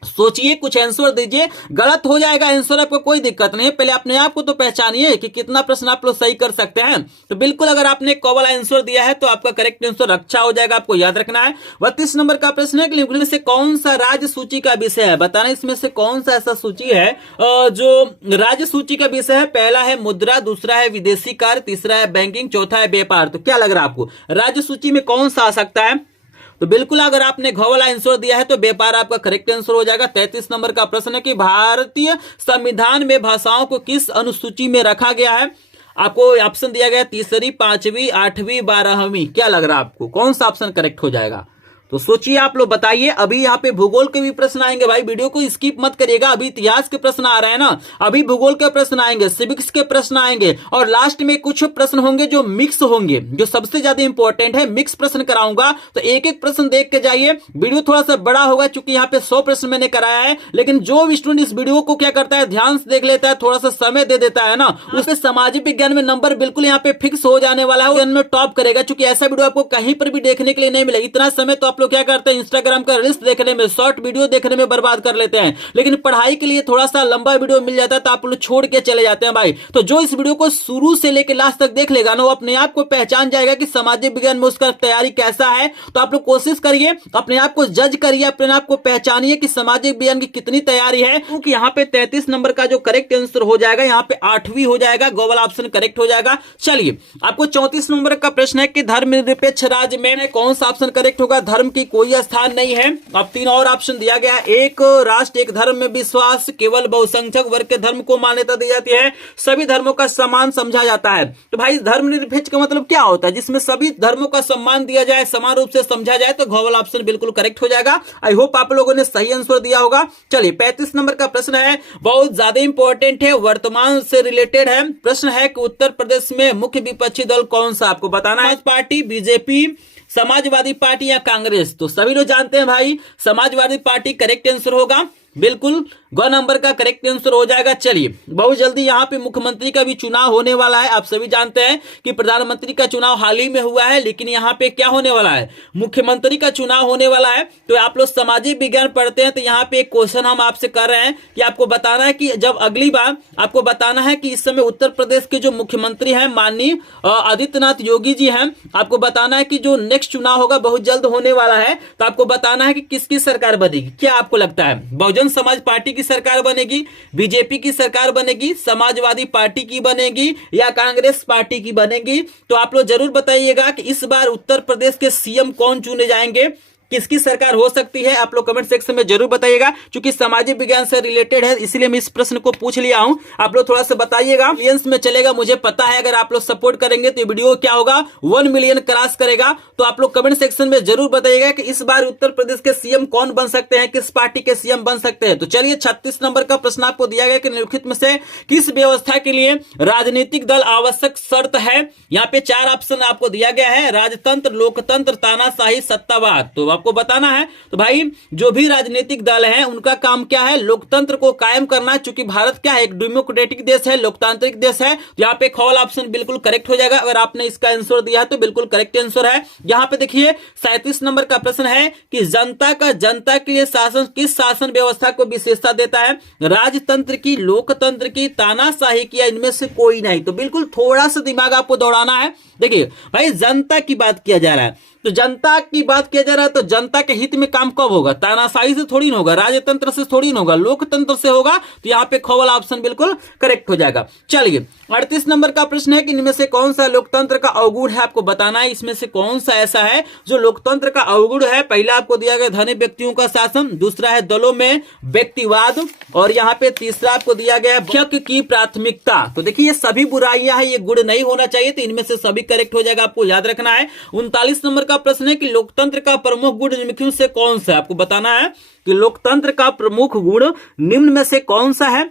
सोचिए, कुछ आंसर दीजिए। गलत हो जाएगा आंसर, आपको कोई दिक्कत नहीं है। पहले अपने आप को तो पहचानिए कि कितना प्रश्न आप लोग सही कर सकते हैं। तो बिल्कुल अगर आपने क वाला आंसर दिया है तो आपका करेक्ट आंसर रक्षा हो जाएगा, आपको याद रखना है। 32 नंबर का प्रश्न है कि निम्नलिखित से कौन सा राज्य सूची का विषय है, बताना इसमें से कौन सा ऐसा सूची है जो राज्य सूची का विषय है। पहला है मुद्रा, दूसरा है विदेशी कार्य, तीसरा है बैंकिंग, चौथा है व्यापार। तो क्या लग रहा है आपको, राज्य सूची में कौन सा आ सकता है? तो बिल्कुल अगर आपने घ वाला आंसर दिया है तो व्यापार आपका करेक्ट आंसर हो जाएगा। 33 नंबर का प्रश्न है कि भारतीय संविधान में भाषाओं को किस अनुसूची में रखा गया है? आपको ऑप्शन दिया गया तीसरी, 5वीं, 8वीं, 12वीं। क्या लग रहा है आपको, कौन सा ऑप्शन करेक्ट हो जाएगा? तो सोचिए आप लोग बताइए। अभी यहाँ पे भूगोल के भी प्रश्न आएंगे भाई, वीडियो को स्किप मत करिएगा। अभी इतिहास के प्रश्न आ रहे हैं ना, अभी भूगोल के प्रश्न आएंगे, सिविक्स के प्रश्न आएंगे और लास्ट में कुछ प्रश्न होंगे जो मिक्स होंगे, जो सबसे ज्यादा इंपॉर्टेंट है। मिक्स प्रश्न कराऊंगा तो एक एक प्रश्न देख के जाइए। वीडियो थोड़ा सा बड़ा होगा क्योंकि यहाँ पे 100 प्रश्न मैंने कराया है, लेकिन जो स्टूडेंट इस वीडियो को क्या करता है, ध्यान से देख लेता है, थोड़ा सा समय दे देता है ना, उसमें सामाजिक विज्ञान में नंबर बिल्कुल यहाँ पे फिक्स हो जाने वाला है, टॉप करेगा। क्योंकि ऐसा वीडियो आपको कहीं पर भी देखने के लिए नहीं मिलेगा। इतना समय तो आप लोग क्या करते हैं, इंस्टाग्राम का रील्स देखने में, शॉर्ट वीडियो देखने में बर्बाद कर लेते हैं, लेकिन पढ़ाई के लिए थोड़ा सा लंबा वीडियो मिल जाता है तो आप लोग छोड़ के चले जाते हैं भाई। तो जो इस वीडियो को शुरू से लेकर लास्ट तक देख लेगा ना, वो अपने आप को पहचान जाएगा कि सामाजिक विज्ञान में उसका तैयारी कैसा है। तो आप लोग कोशिश करिए, अपने आप को जज करिए, अपने आप को पहचानिए कि सामाजिक विज्ञान की कितनी तैयारी है, क्योंकि यहाँ पे 33 नंबर का जो करेक्ट आंसर हो जाएगा, यहाँ पे 8वीं हो जाएगा, गो वाला ऑप्शन करेक्ट हो जाएगा। चलिए आपको 34 नंबर का प्रश्न है कि धर्मनिरपेक्ष राज्य में कौन सा ऑप्शन करेक्ट होगा। धर्म की कोई स्थान नहीं है। अब 3 और ऑप्शन दिया गया, एक राष्ट्र एक धर्म में विश्वास, केवल बहुसंख्यक वर्ग के धर्म को मान्यता दी जाती है, सभी धर्मों का सम्मान समझा जाता है। तो भाई धर्मनिरपेक्ष का मतलब क्या होता है, जिसमें सभी धर्मों का सम्मान दिया जाए, समान रूप से समझा जाए, तो घ वाला ऑप्शन बिल्कुल करेक्ट हो जाएगा। आई होप आप लोगों ने सही आंसर दिया होगा। चलिए 35 नंबर का प्रश्न है, बहुत ज्यादा इंपॉर्टेंट है, वर्तमान से रिलेटेड है। प्रश्न है कि उत्तर प्रदेश में मुख्य विपक्षी दल कौन सा, आपको बताना है। पार्टी, बीजेपी, समाजवादी पार्टी या कांग्रेस। तो सभी लोग जानते हैं भाई समाजवादी पार्टी करेक्ट आंसर होगा, बिल्कुल ग नंबर का करेक्ट आंसर हो जाएगा। चलिए बहुत जल्दी यहाँ पे मुख्यमंत्री का भी चुनाव होने वाला है। आप सभी जानते हैं कि प्रधानमंत्री का चुनाव हाल ही में हुआ है, लेकिन यहाँ पे क्या होने वाला है, मुख्यमंत्री का चुनाव होने वाला है। तो आप लोग सामाजिक विज्ञान पढ़ते हैं तो यहाँ पे एक क्वेश्चन हम आपसे कर रहे हैं कि आपको बताना है कि जब अगली बार आपको बताना है कि इस समय उत्तर प्रदेश के जो मुख्यमंत्री हैं माननीय आदित्यनाथ योगी जी हैं, आपको बताना है कि जो नेक्स्ट चुनाव होगा बहुत जल्द होने वाला है, तो आपको बताना है कि किसकी सरकार बनेगी। क्या आपको लगता है, बहुजन समाज पार्टी की सरकार बनेगी, बीजेपी की सरकार बनेगी, समाजवादी पार्टी की बनेगी या कांग्रेस पार्टी की बनेगी? तो आप लोग जरूर बताइएगा कि इस बार उत्तर प्रदेश के सीएम कौन चुने जाएंगे, किसकी सरकार हो सकती है। आप लोग कमेंट सेक्शन में जरूर बताइएगा, क्योंकि सामाजिक विज्ञान से रिलेटेड है, इसीलिए मैं इस प्रश्न को पूछ लिया हूं। आप लोग थोड़ा सा बताइएगा, मिलियंस में चलेगा मुझे पता है। अगर आप लोग सपोर्ट करेंगे तो वीडियो क्या होगा, 1 मिलियन क्रॉस करेगा। तो आप लोग कमेंट सेक्शन में जरूर बताइएगा कि इस बार उत्तर प्रदेश के सीएम कौन बन सकते हैं, किस पार्टी के सीएम बन सकते हैं। तो चलिए 36 नंबर का प्रश्न आपको दिया गया कि निम्नलिखित में से किस व्यवस्था के लिए राजनीतिक दल आवश्यक शर्त है। यहाँ पे 4 ऑप्शन आपको दिया गया है, राजतंत्र, लोकतंत्र, तानाशाही, सत्तावाद। तो आपको बताना है। तो भाई जो भी राजनीतिक दल हैं उनका काम क्या है, लोकतंत्र को कायम करना। चूंकि भारत क्या है, एक डेमोक्रेटिक देश है, लोकतांत्रिक देश है। यहाँ पे खॉल ऑप्शन बिल्कुल करेक्ट हो जाएगा। अगर आपने इसका आंसर दिया है तो बिल्कुल करेक्ट आंसर है। यहाँ पे देखिए 37 नंबर का प्रश्न है कि जनता का जनता के लिए शासन किस शासन व्यवस्था को विशेषता देता है, राजतंत्र की, लोकतंत्र की, तानाशाही की या इनमें से कोई नहीं। तो बिल्कुल थोड़ा सा दिमाग आपको दौड़ाना है। देखिए भाई जनता की बात किया जा रहा है, तो जनता की बात किया जा रहा है तो जनता के हित में काम कब होगा, तानाशाही से थोड़ी ना होगा, राजतंत्र से थोड़ी ना होगा, लोकतंत्र से होगा। तो यहाँ पे ख वाला ऑप्शन बिल्कुल करेक्ट हो जाएगा। चलिए 38 नंबर का प्रश्न है कि इनमें से कौन सा लोकतंत्र का अवगुण है, आपको बताना है इसमें से कौन सा ऐसा है जो लोकतंत्र का अवगुण है। पहला आपको दिया गया धनी व्यक्तियों का शासन, दूसरा है दलों में व्यक्तिवाद, और यहाँ पे तीसरा आपको दिया गया है की प्राथमिकता। तो देखिए ये सभी बुराइयां हैं, ये गुण नहीं होना चाहिए, तो इनमें से सभी करेक्ट हो जाएगा, आपको याद रखना है। 39 नंबर का प्रश्न है कि लोकतंत्र का प्रमुख गुण निम्नलिखित से कौन सा है, आपको बताना है कि लोकतंत्र का प्रमुख गुण निम्न में से कौन सा है।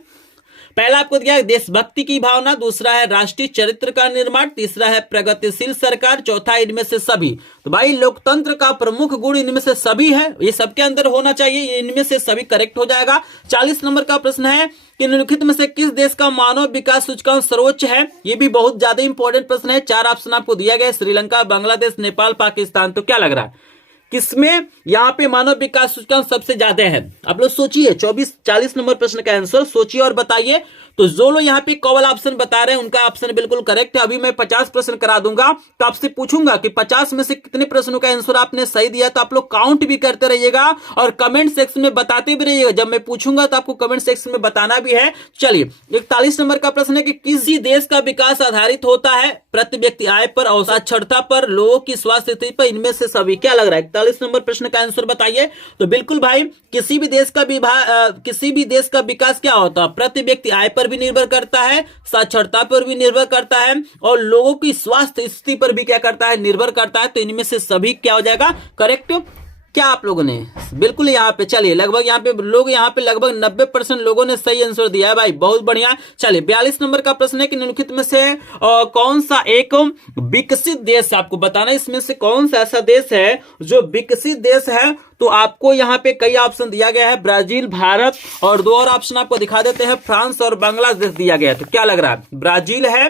पहला आपको दिया है देशभक्ति की भावना, दूसरा है राष्ट्रीय चरित्र का निर्माण, तीसरा है प्रगतिशील सरकार, चौथा इनमें से सभी। तो भाई लोकतंत्र का प्रमुख गुण इनमें से सभी है, ये सबके अंदर होना चाहिए, इनमें से सभी करेक्ट हो जाएगा। 40 नंबर का प्रश्न है कि निम्नलिखित में से किस देश का मानव विकास सूचकांक सर्वोच्च है। ये भी बहुत ज्यादा इंपॉर्टेंट प्रश्न है। 4 ऑप्शन आपको दिया गया, श्रीलंका, बांग्लादेश, नेपाल, पाकिस्तान। तो क्या लग रहा है किसमें यहाँ पे मानव विकास सूचकांक सबसे ज्यादा है? आप लोग सोचिए, 40 नंबर प्रश्न का आंसर सोचिए और बताइए। तो जो लोग यहाँ पे कॉल ऑप्शन बता रहे हैं उनका ऑप्शन बिल्कुल करेक्ट है। अभी मैं 50 प्रश्न करा दूंगा, तो आपसे पूछूंगा कि 50 में से कितने प्रश्नों का आंसर आपने सही दिया। तो आप लोग काउंट भी करते रहिएगा और कमेंट सेक्शन में बताते भी रहिएगा। जब मैं पूछूंगा तो आपको कमेंट सेक्शन में बताना भी है। चलिए 41 नंबर का प्रश्न है कि किसी देश का विकास आधारित होता है प्रति व्यक्ति आय पर और साक्षरता पर, लोगों की स्वास्थ्य स्थिति पर, इनमें से सभी। क्या लग रहा है 41 नंबर प्रश्न का आंसर बताइए। तो बिल्कुल भाई किसी भी देश का विकास क्या होता है, प्रति व्यक्ति आय पर भी निर्भर करता है, साक्षरता पर भी निर्भर करता है और लोगों की स्वास्थ्य स्थिति पर भी क्या करता है, निर्भर करता है। तो इनमें से सभी क्या हो जाएगा करेक्ट। क्या आप लोगों ने बिल्कुल यहाँ पे, चलिए लगभग यहाँ पे लगभग 90% लोगों ने सही आंसर दिया है भाई, बहुत बढ़िया। चलिए 42 नंबर का प्रश्न है कि निम्नलिखित में से कौन सा एक विकसित देश, आपको बताना है इसमें से कौन सा ऐसा देश है जो विकसित देश है। तो आपको यहाँ पे कई ऑप्शन दिया गया है, ब्राजील, भारत, और 2 और ऑप्शन आपको दिखा देते हैं, फ्रांस और बांग्लादेश दिया गया है। तो क्या लग रहा है, ब्राजील है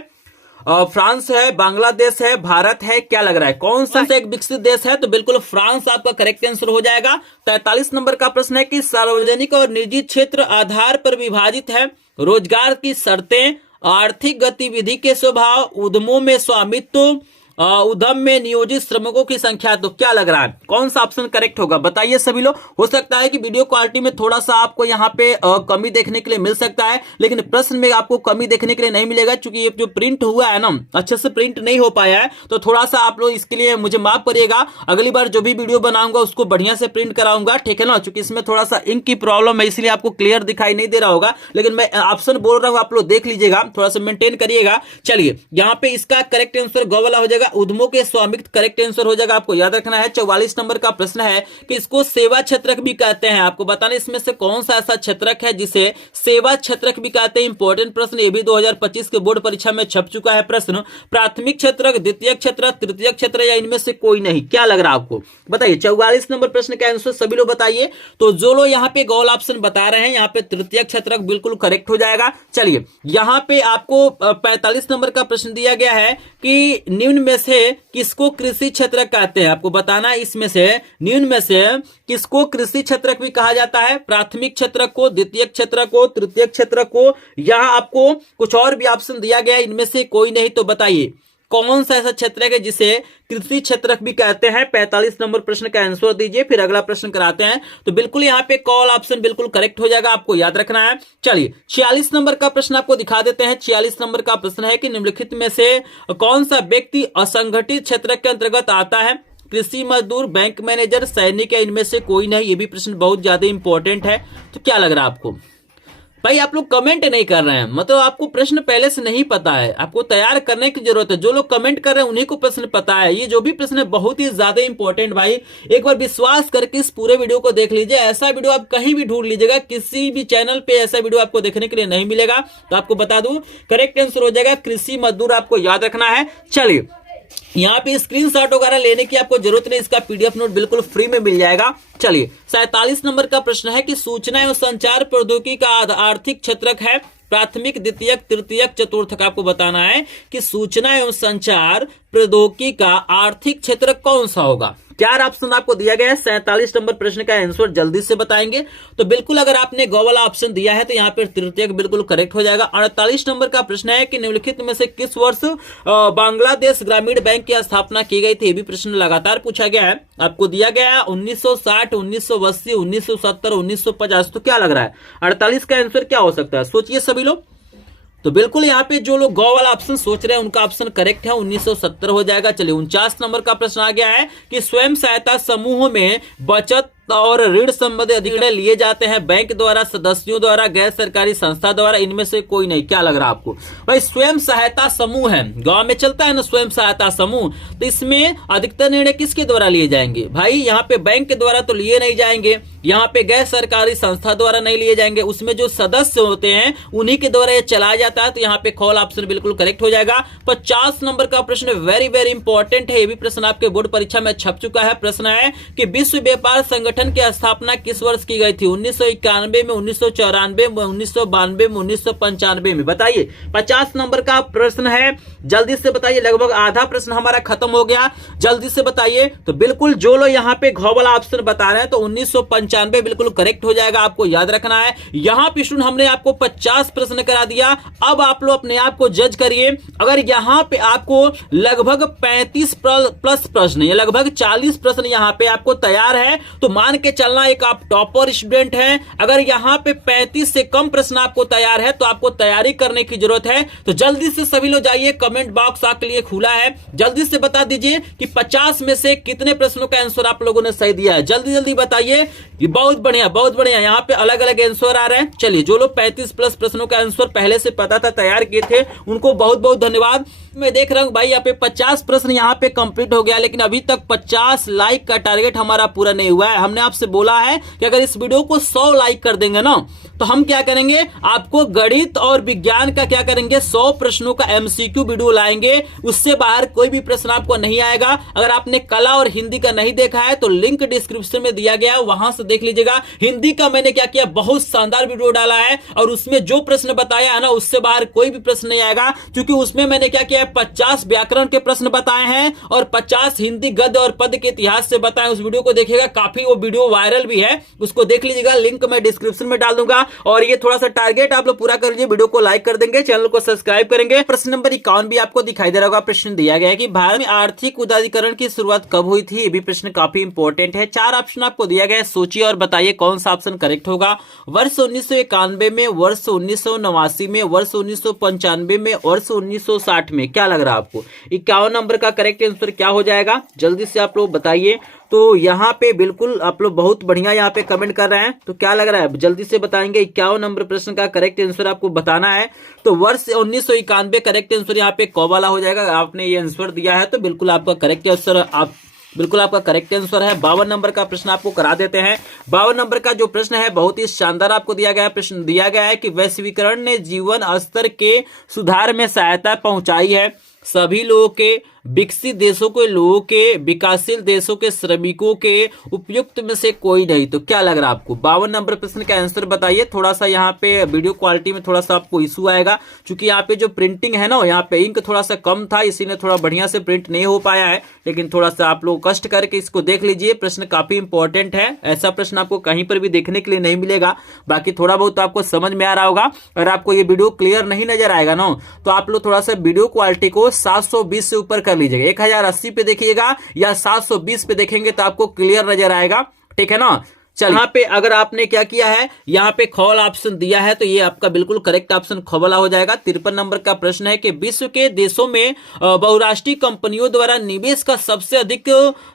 फ्रांस है, बांग्लादेश है, भारत है, क्या लग रहा है कौन सा एक विकसित देश है? तो बिल्कुल फ्रांस आपका करेक्ट आंसर हो जाएगा। 43 नंबर का प्रश्न है कि सार्वजनिक और निजी क्षेत्र आधार पर विभाजित है, रोजगार की शर्तें, आर्थिक गतिविधि के स्वभाव, उद्यमों में स्वामित्व, उद्यम में नियोजित श्रमिकों की संख्या, तो क्या लग रहा है कौन सा ऑप्शन करेक्ट होगा? बताइए सभी लोग। हो सकता है कि वीडियो क्वालिटी में थोड़ा सा आपको यहाँ पे कमी देखने के लिए मिल सकता है, लेकिन प्रश्न में आपको कमी देखने के लिए नहीं मिलेगा, क्योंकि ये जो प्रिंट हुआ है ना अच्छे से प्रिंट नहीं हो पाया है, तो थोड़ा सा आप लोग इसके लिए मुझे माफ करिएगा। अगली बार जो भी वीडियो बनाऊंगा उसको बढ़िया से प्रिंट कराऊंगा, ठीक है ना, क्योंकि इसमें थोड़ा सा इंक की प्रॉब्लम है, इसलिए आपको क्लियर दिखाई नहीं दे रहा होगा, लेकिन मैं ऑप्शन बोल रहा हूँ, आप लोग देख लीजिएगा, थोड़ा सा मेंटेन करिएगा। चलिए यहाँ पे इसका करेक्ट आंसर ग वाला हो जाएगा, उद्यमों के स्वामित्व करेक्ट आंसर हो जाएगा। आपको याद रखना है 44 नंबर का प्रश्न है कि इसको सेवा क्षेत्रक भी कहते हैं। आपको बताना इसमें से कौन सा ऐसा क्षेत्रक है जिसे सेवा क्षेत्रक भी कहते हैं। इंपॉर्टेंट प्रश्न, ये भी 2025 के बोर्ड परीक्षा में छप चुका है प्रश्न। प्राथमिक क्षेत्रक, द्वितीय क्षेत्रक, तृतीय क्षेत्र या इनमें से कोई नहीं, क्या लग रहा है आपको? बताइए 44 नंबर प्रश्न का आंसर सभी लोग बताइए। तो जो लोग यहाँ पे गौल ऑप्शन बता रहे हैं, यहाँ पे तृतीय क्षेत्रक बिल्कुल करेक्ट हो जाएगा। चलिए यहाँ पे आपको 45 नंबर का प्रश्न दिया गया है कि निम्न में से किसको कृषि क्षेत्रक कहते हैं? आपको बताना इसमें से निम्न में से किसको कृषि क्षेत्रक भी कहा जाता है? प्राथमिक क्षेत्रक को, द्वितीय क्षेत्रक को, तृतीय क्षेत्रक को, यहाँ आपको कुछ और भी ऑप्शन दिया गया है, इनमें से कोई नहीं, तो बताइए कौन सा ऐसा क्षेत्रक है जिसे कृषि क्षेत्रक भी कहते हैं? 45 नंबर प्रश्न का आंसर दीजिए, फिर अगला प्रश्न कराते हैं। तो बिल्कुल यहाँ पे कॉल ऑप्शन बिल्कुल करेक्ट हो जाएगा, आपको याद रखना है। चलिए 46 नंबर का प्रश्न आपको दिखा देते हैं। 46 नंबर का प्रश्न है कि निम्नलिखित में से कौन सा व्यक्ति असंगठित क्षेत्रक के अंतर्गत आता है? कृषि मजदूर, बैंक मैनेजर, सैनिक या इनमें से कोई नहीं? ये भी प्रश्न बहुत ज्यादा इंपॉर्टेंट है, तो क्या लग रहा है आपको? भाई आप लोग कमेंट नहीं कर रहे हैं, मतलब आपको प्रश्न पहले से नहीं पता है, आपको तैयार करने की जरूरत है। जो लोग कमेंट कर रहे हैं उन्हीं को प्रश्न पता है। ये जो भी प्रश्न है बहुत ही ज्यादा इंपॉर्टेंट, भाई एक बार विश्वास करके इस पूरे वीडियो को देख लीजिए। ऐसा वीडियो आप कहीं भी ढूंढ लीजिएगा, किसी भी चैनल पे ऐसा वीडियो आपको देखने के लिए नहीं मिलेगा। तो आपको बता दूं करेक्ट आंसर हो जाएगा कृषि मजदूर, आपको याद रखना है। चलिए यहाँ पे स्क्रीनशॉट वगैरह लेने की आपको जरूरत नहीं, इसका पीडीएफ नोट बिल्कुल फ्री में मिल जाएगा। चलिए 47 नंबर का प्रश्न है कि सूचना एवं संचार प्रौद्योगिकी का आर्थिक क्षेत्रक है प्राथमिक, द्वितीयक, तृतीयक, चतुर्थक। आपको बताना है कि सूचना एवं संचार प्रौद्योगिकी का आर्थिक क्षेत्रक कौन सा होगा? 4 ऑप्शन आपको दिया गया है। 47 नंबर प्रश्न का आंसर जल्दी से बताएंगे। तो बिल्कुल अगर आपने गो वाला ऑप्शन दिया है तो यहाँ पर तृतीयक बिल्कुल करेक्ट हो जाएगा। 48 नंबर का प्रश्न है कि निम्नलिखित में से किस वर्ष बांग्लादेश ग्रामीण बैंक की स्थापना की गई थी? ये भी प्रश्न लगातार पूछा गया है। आपको दिया गया है 1960, 1980, 1970, 1950। तो क्या लग रहा है 48 का आंसर क्या हो सकता है? सोचिए सभी लोग। तो बिल्कुल यहाँ पे जो लोग गौ वाला ऑप्शन सोच रहे हैं उनका ऑप्शन करेक्ट है, 1970 हो जाएगा। चलिए 49 नंबर का प्रश्न आ गया है कि स्वयं सहायता समूह में बचत और ऋण संबंधी अधिग्रहण लिए जाते हैं बैंक द्वारा, सदस्यों द्वारा, गैर सरकारी संस्था द्वारा, इनमें से कोई नहीं। क्या लग रहा है आपको? भाई स्वयं सहायता समूह है, गांव में चलता है ना स्वयं सहायता समूह, तो इसमें अधिकतर निर्णय किसके द्वारा लिए जाएंगे? भाई यहाँ पे बैंक के द्वारा तो लिए नहीं जाएंगे, यहाँ पे गैर सरकारी संस्था द्वारा नहीं लिए जाएंगे, उसमें जो सदस्य होते हैं उन्हीं के द्वारा ये चलाया जाता है। तो यहाँ पे कॉल ऑप्शन बिल्कुल करेक्ट हो जाएगा। 50 नंबर का प्रश्न वेरी वेरी इंपॉर्टेंट है, ये भी प्रश्न आपके बोर्ड परीक्षा में छप चुका है। प्रश्न है कि विश्व व्यापार संगठन की स्थापना किस वर्ष की गई थी? 1991 में, 1994 में, 1992 में, 1995 में? बताइए 50 नंबर का प्रश्न है, जल्दी से बताइए। लगभग आधा प्रश्न हमारा खत्म हो गया, जल्दी से बताइए। तो बिल्कुल जो लोग यहाँ पे घ वाला ऑप्शन बता रहे हैं तो 1995 बिल्कुल करेक्ट हो जाएगा, आपको याद रखना है। यहाँ पे स्टूडेंट हमने आपको 50 प्रश्न करा दिया। अब आप लोग अपने आप को जज करिए। अगर यहाँ पे आपको लगभग 35 प्लस प्रश्न या लगभग 40 प्रश्न यहाँ पे आपको तैयार है तो मान के चलना एक आप टॉपर स्टूडेंट हैं। अगर यहाँ पे 35 से कम प्रश्न आपको तैयार है तो आपको तैयारी करने की जरूरत है। तो जल्दी से सभी लोग जाइए, कमेंट बॉक्स आपके लिए खुला है, जल्दी से बता दीजिए कि 50 में से कितने प्रश्नों का आंसर आप लोगों ने सही दिया है। जल्दी जल्दी बताइए। बहुत बढ़िया, बहुत बढ़िया। यहाँ पे अलग अलग आंसर आ रहे हैं। चलिए जो लोग 35 प्लस प्रश्नों का आंसर पहले से पता था, तैयार किए थे, उनको बहुत बहुत धन्यवाद। मैं देख रहा हूं भाई यहाँ पे 50 प्रश्न यहाँ पे कंप्लीट हो गया, लेकिन अभी तक 50 लाइक का टारगेट हमारा पूरा नहीं हुआ है। हमने आपसे बोला है कि अगर इस वीडियो को 100 लाइक कर देंगे ना तो हम क्या करेंगे, आपको गणित और विज्ञान का क्या करेंगे 100 प्रश्नों का एमसीक्यू वीडियो लाएंगे। उससे बाहर कोई भी प्रश्न आपको नहीं आएगा। अगर आपने कला और हिंदी का नहीं देखा है तो लिंक डिस्क्रिप्शन में दिया गया है, वहां से देख लीजिएगा। हिंदी का मैंने क्या किया, बहुत शानदार वीडियो डाला है और उसमें जो प्रश्न बताया है ना उससे बाहर कोई भी प्रश्न नहीं आएगा, क्योंकि उसमें मैंने क्या किया है 50 व्याकरण के प्रश्न बताए हैं और 50 हिंदी गद्य और पद के इतिहास से बताए। उस वीडियो को देखिएगा, काफी वो वीडियो वायरल भी है, उसको देख लीजिएगा। लिंक मैं डिस्क्रिप्शन में डाल दूंगा। और ये थोड़ा सा टारगेट आप लोग पूरा कर लीजिए, वीडियो को लाइक कर देंगे, चैनल को सब्सक्राइब करेंगे। प्रश्न नंबर 51 भी आपको दिखाई दे रहा होगा। प्रश्न दिया गया है कि भारत में आर्थिक उदारीकरण की शुरुआत कब हुई थी। ये भी प्रश्न काफी इंपॉर्टेंट है। 4 ऑप्शन आपको दिया गया है, सोचिए और बताइए कौन सा ऑप्शन करेक्ट होगा। वर्ष 1991 में, वर्ष 1989 में, वर्ष 1995 में, वर्ष 1960 में। क्या लग रहा है आपको 51 नंबर का करेक्ट आंसर क्या हो जाएगा, जल्दी से आप लोग बताइए। तो यहाँ पे बिल्कुल आप लोग बहुत बढ़िया यहाँ पे कमेंट कर रहे हैं, तो क्या लग रहा है जल्दी से बताएंगे। 51 नंबर प्रश्न का करेक्ट आंसर आपको बताना है। तो वर्ष 1991 करेक्ट आंसर यहाँ पे कब वाला हो जाएगा। आपने ये आंसर दिया है तो बिल्कुल आपका करेक्ट आंसर बिल्कुल आपका करेक्ट आंसर है। 52 नंबर का प्रश्न आपको करा देते हैं। 52 नंबर का जो प्रश्न है बहुत ही शानदार आपको दिया गया है। प्रश्न दिया गया है कि वैश्वीकरण ने जीवन स्तर के सुधार में सहायता पहुंचाई है। सभी लोगों के, विकसित देशों के लोगों के, विकासशील देशों के श्रमिकों के उपयुक्त में से कोई नहीं। तो क्या लग रहा है आपको 52 नंबर प्रश्न का आंसर बताइए। थोड़ा सा यहाँ पे वीडियो क्वालिटी में थोड़ा सा आपको इशू आएगा, क्योंकि यहाँ पे जो प्रिंटिंग है ना यहाँ पे इंक थोड़ा सा कम था, इसीलिए थोड़ा बढ़िया से प्रिंट नहीं हो पाया है। लेकिन थोड़ा सा आप लोग कष्ट करके इसको देख लीजिए, प्रश्न काफी इंपॉर्टेंट है। ऐसा प्रश्न आपको कहीं पर भी देखने के लिए नहीं मिलेगा। बाकी थोड़ा बहुत तो आपको समझ में आ रहा होगा। अगर आपको ये वीडियो क्लियर नहीं नजर आएगा ना तो आप लोग थोड़ा सा वीडियो क्वालिटी को 720 से ऊपर कर लीजिएगा। 1080 पे देखिएगा या 720 पे देखेंगे तो आपको क्लियर नजर आएगा, ठीक है ना। चल यहाँ पे अगर आपने क्या किया है, यहाँ पे खौल ऑप्शन दिया है तो ये आपका बिल्कुल करेक्ट ऑप्शन खौला हो जाएगा। 53 नंबर का प्रश्न है कि विश्व के देशों में बहुराष्ट्रीय कंपनियों द्वारा निवेश का सबसे अधिक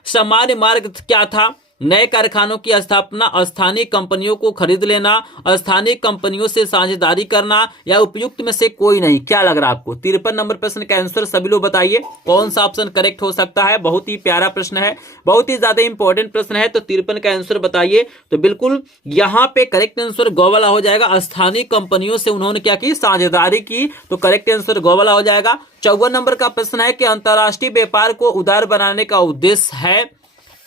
सामान्य मार्ग क्या था। नए कारखानों की स्थापना, स्थानीय कंपनियों को खरीद लेना, स्थानीय कंपनियों से साझेदारी करना, या उपयुक्त में से कोई नहीं। क्या लग रहा है आपको 53 नंबर प्रश्न का आंसर सभी लोग बताइए कौन सा ऑप्शन करेक्ट हो सकता है। बहुत ही प्यारा प्रश्न है, बहुत ही ज्यादा इंपॉर्टेंट प्रश्न है। तो 53 का आंसर बताइए। तो बिल्कुल यहाँ पे करेक्ट आंसर गो वाला हो जाएगा। स्थानीय कंपनियों से उन्होंने क्या की, साझेदारी की, तो करेक्ट आंसर गो वाला हो जाएगा। 54 नंबर का प्रश्न है कि अंतरराष्ट्रीय व्यापार को उदार बनाने का उद्देश्य है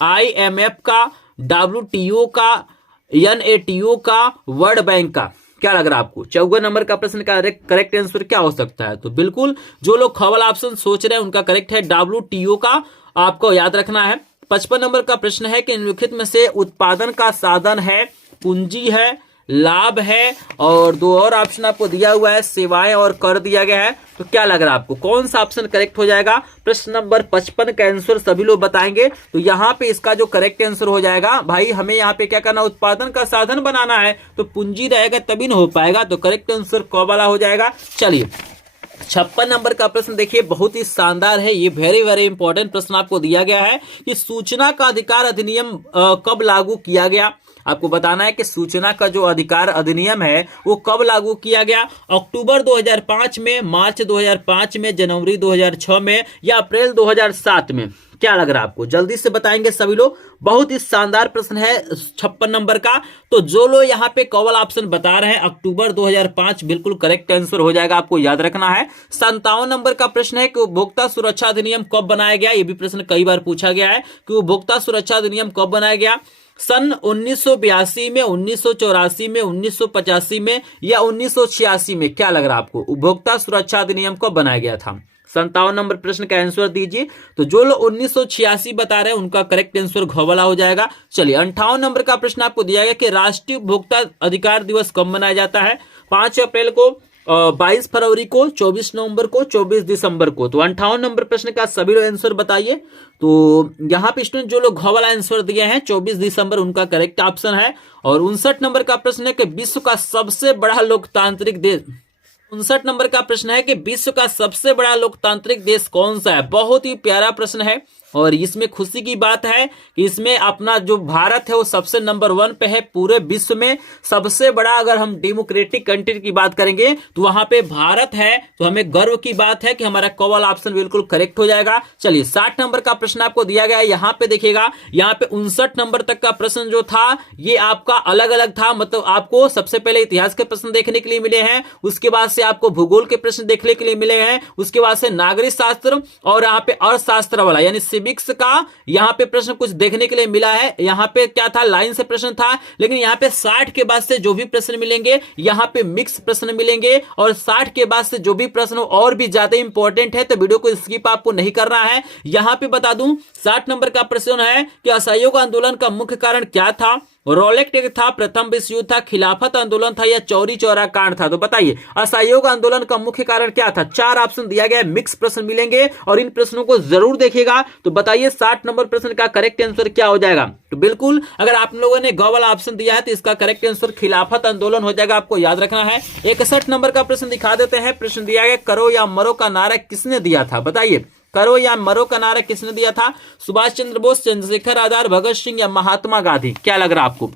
IMF का, WTO का, NATO का, वर्ल्ड बैंक का। क्या लग रहा है आपको 54 नंबर का प्रश्न का करेक्ट आंसर क्या हो सकता है। तो बिल्कुल जो लोग ख वाला ऑप्शन सोच रहे हैं उनका करेक्ट है WTO का, आपको याद रखना है। 55 नंबर का प्रश्न है कि निम्नलिखित में से उत्पादन का साधन है, पूंजी है, लाभ है, और 2 और ऑप्शन आपको दिया हुआ है, सेवाएं और कर दिया गया है। तो क्या लग रहा है आपको कौन सा ऑप्शन करेक्ट हो जाएगा। प्रश्न नंबर 55 का आंसर सभी लोग बताएंगे। तो यहाँ पे इसका जो करेक्ट आंसर हो जाएगा, भाई हमें यहाँ पे क्या करना, उत्पादन का साधन बनाना है तो पूंजी रहेगा तभी न हो पाएगा। तो करेक्ट आंसर कौन वाला हो जाएगा। चलिए 56 नंबर का प्रश्न देखिए, बहुत ही शानदार है। ये वेरी इंपॉर्टेंट प्रश्न आपको दिया गया है कि सूचना का अधिकार अधिनियम कब लागू किया गया। आपको बताना है कि सूचना का जो अधिकार अधिनियम है वो कब लागू किया गया। अक्टूबर 2005 में, मार्च 2005 में, जनवरी 2006 में, या अप्रैल 2007 में। क्या लग रहा है आपको, जल्दी से बताएंगे सभी लोग। बहुत ही शानदार प्रश्न है 56 नंबर का। तो जो लोग यहाँ पे कॉवल ऑप्शन बता रहे हैं अक्टूबर 2005 बिल्कुल करेक्ट आंसर हो जाएगा, आपको याद रखना है। 57 नंबर का प्रश्न है कि उपभोक्ता सुरक्षा अधिनियम कब बनाया गया। ये भी प्रश्न कई बार पूछा गया है कि उपभोक्ता सुरक्षा अधिनियम कब बनाया गया। सन 1982 में, 1984 में, 1985 में, या 1986 में। क्या लग रहा है आपको उपभोक्ता सुरक्षा अधिनियम कब बनाया गया था। 57 नंबर प्रश्न का आंसर दीजिए। तो जो लोग 1986 बता रहे हैं उनका करेक्ट आंसर घ वाला हो जाएगा। चलिए 58 नंबर का प्रश्न आपको दिया गया कि राष्ट्रीय उपभोक्ता अधिकार दिवस कब मनाया जाता है। 5 अप्रैल को, 22 फरवरी को, 24 नवंबर को, 24 दिसंबर को। तो 58 नंबर प्रश्न का सभी लोग आंसर बताइए। तो यहाँ पे स्टूडेंट जो लोग घ वाला आंसर दिए हैं 24 दिसंबर उनका करेक्ट ऑप्शन है। और 59 नंबर का प्रश्न है कि विश्व का सबसे बड़ा लोकतांत्रिक देश, 59 नंबर का प्रश्न है कि विश्व का सबसे बड़ा लोकतांत्रिक देश कौन सा है। बहुत ही प्यारा प्रश्न है। और इसमें खुशी की बात है कि इसमें अपना जो भारत है वो सबसे नंबर 1 पे है पूरे विश्व में। सबसे बड़ा अगर हम डेमोक्रेटिक कंट्री की बात करेंगे तो वहां पे भारत है, तो हमें गर्व की बात है कि हमारा क वाला ऑप्शन बिल्कुल करेक्ट हो जाएगा। चलिए 60 नंबर का प्रश्न आपको दिया गया है, यहां पे देखिएगा, यहां पे 59 नंबर तक का प्रश्न जो था ये आपका अलग अलग था। मतलब आपको सबसे पहले इतिहास के प्रश्न देखने के लिए मिले हैं, उसके बाद से आपको भूगोल के प्रश्न देखने के लिए मिले हैं, उसके बाद से नागरिक शास्त्र और यहाँ पे अर्थशास्त्र वाला यानी सिविक्स का यहाँ पे प्रश्न कुछ देखने के लिए मिला है। यहाँ पे क्या था, लाइन से प्रश्न था, लेकिन यहाँ पे 60 के बाद से जो भी प्रश्न मिलेंगे यहाँ पे मिक्स प्रश्न मिलेंगे, और 60 के बाद से जो भी प्रश्न और भी ज्यादा इंपॉर्टेंट है, तो वीडियो को स्किप आपको नहीं करना है। यहाँ पे बता दूं 60 नंबर का प्रश्न है कि असहयोग आंदोलन का मुख्य कारण क्या था। रोलेक्ट था, प्रथम विश्व युद्ध था, खिलाफत आंदोलन था या चौरी चौरा कांड था। तो बताइए असहयोग आंदोलन का मुख्य कारण क्या था। 4 ऑप्शन दिया गया है, मिक्स प्रश्न मिलेंगे और इन प्रश्नों को जरूर देखिएगा। तो बताइए 60 नंबर प्रश्न का करेक्ट आंसर क्या हो जाएगा। तो बिल्कुल अगर आप लोगों ने ग वाला ऑप्शन दिया है तो इसका करेक्ट आंसर खिलाफत आंदोलन हो जाएगा, आपको याद रखना है। 61 नंबर का प्रश्न दिखा देते हैं। प्रश्न दिया गया करो या मरो का नारा किसने दिया था। बताइए करो या मरो का नारा किसने दिया था। सुभाष चंद्र बोस, चंद्रशेखर आजाद, भगत सिंह या महात्मा गांधी। क्या लग रहा है आपको,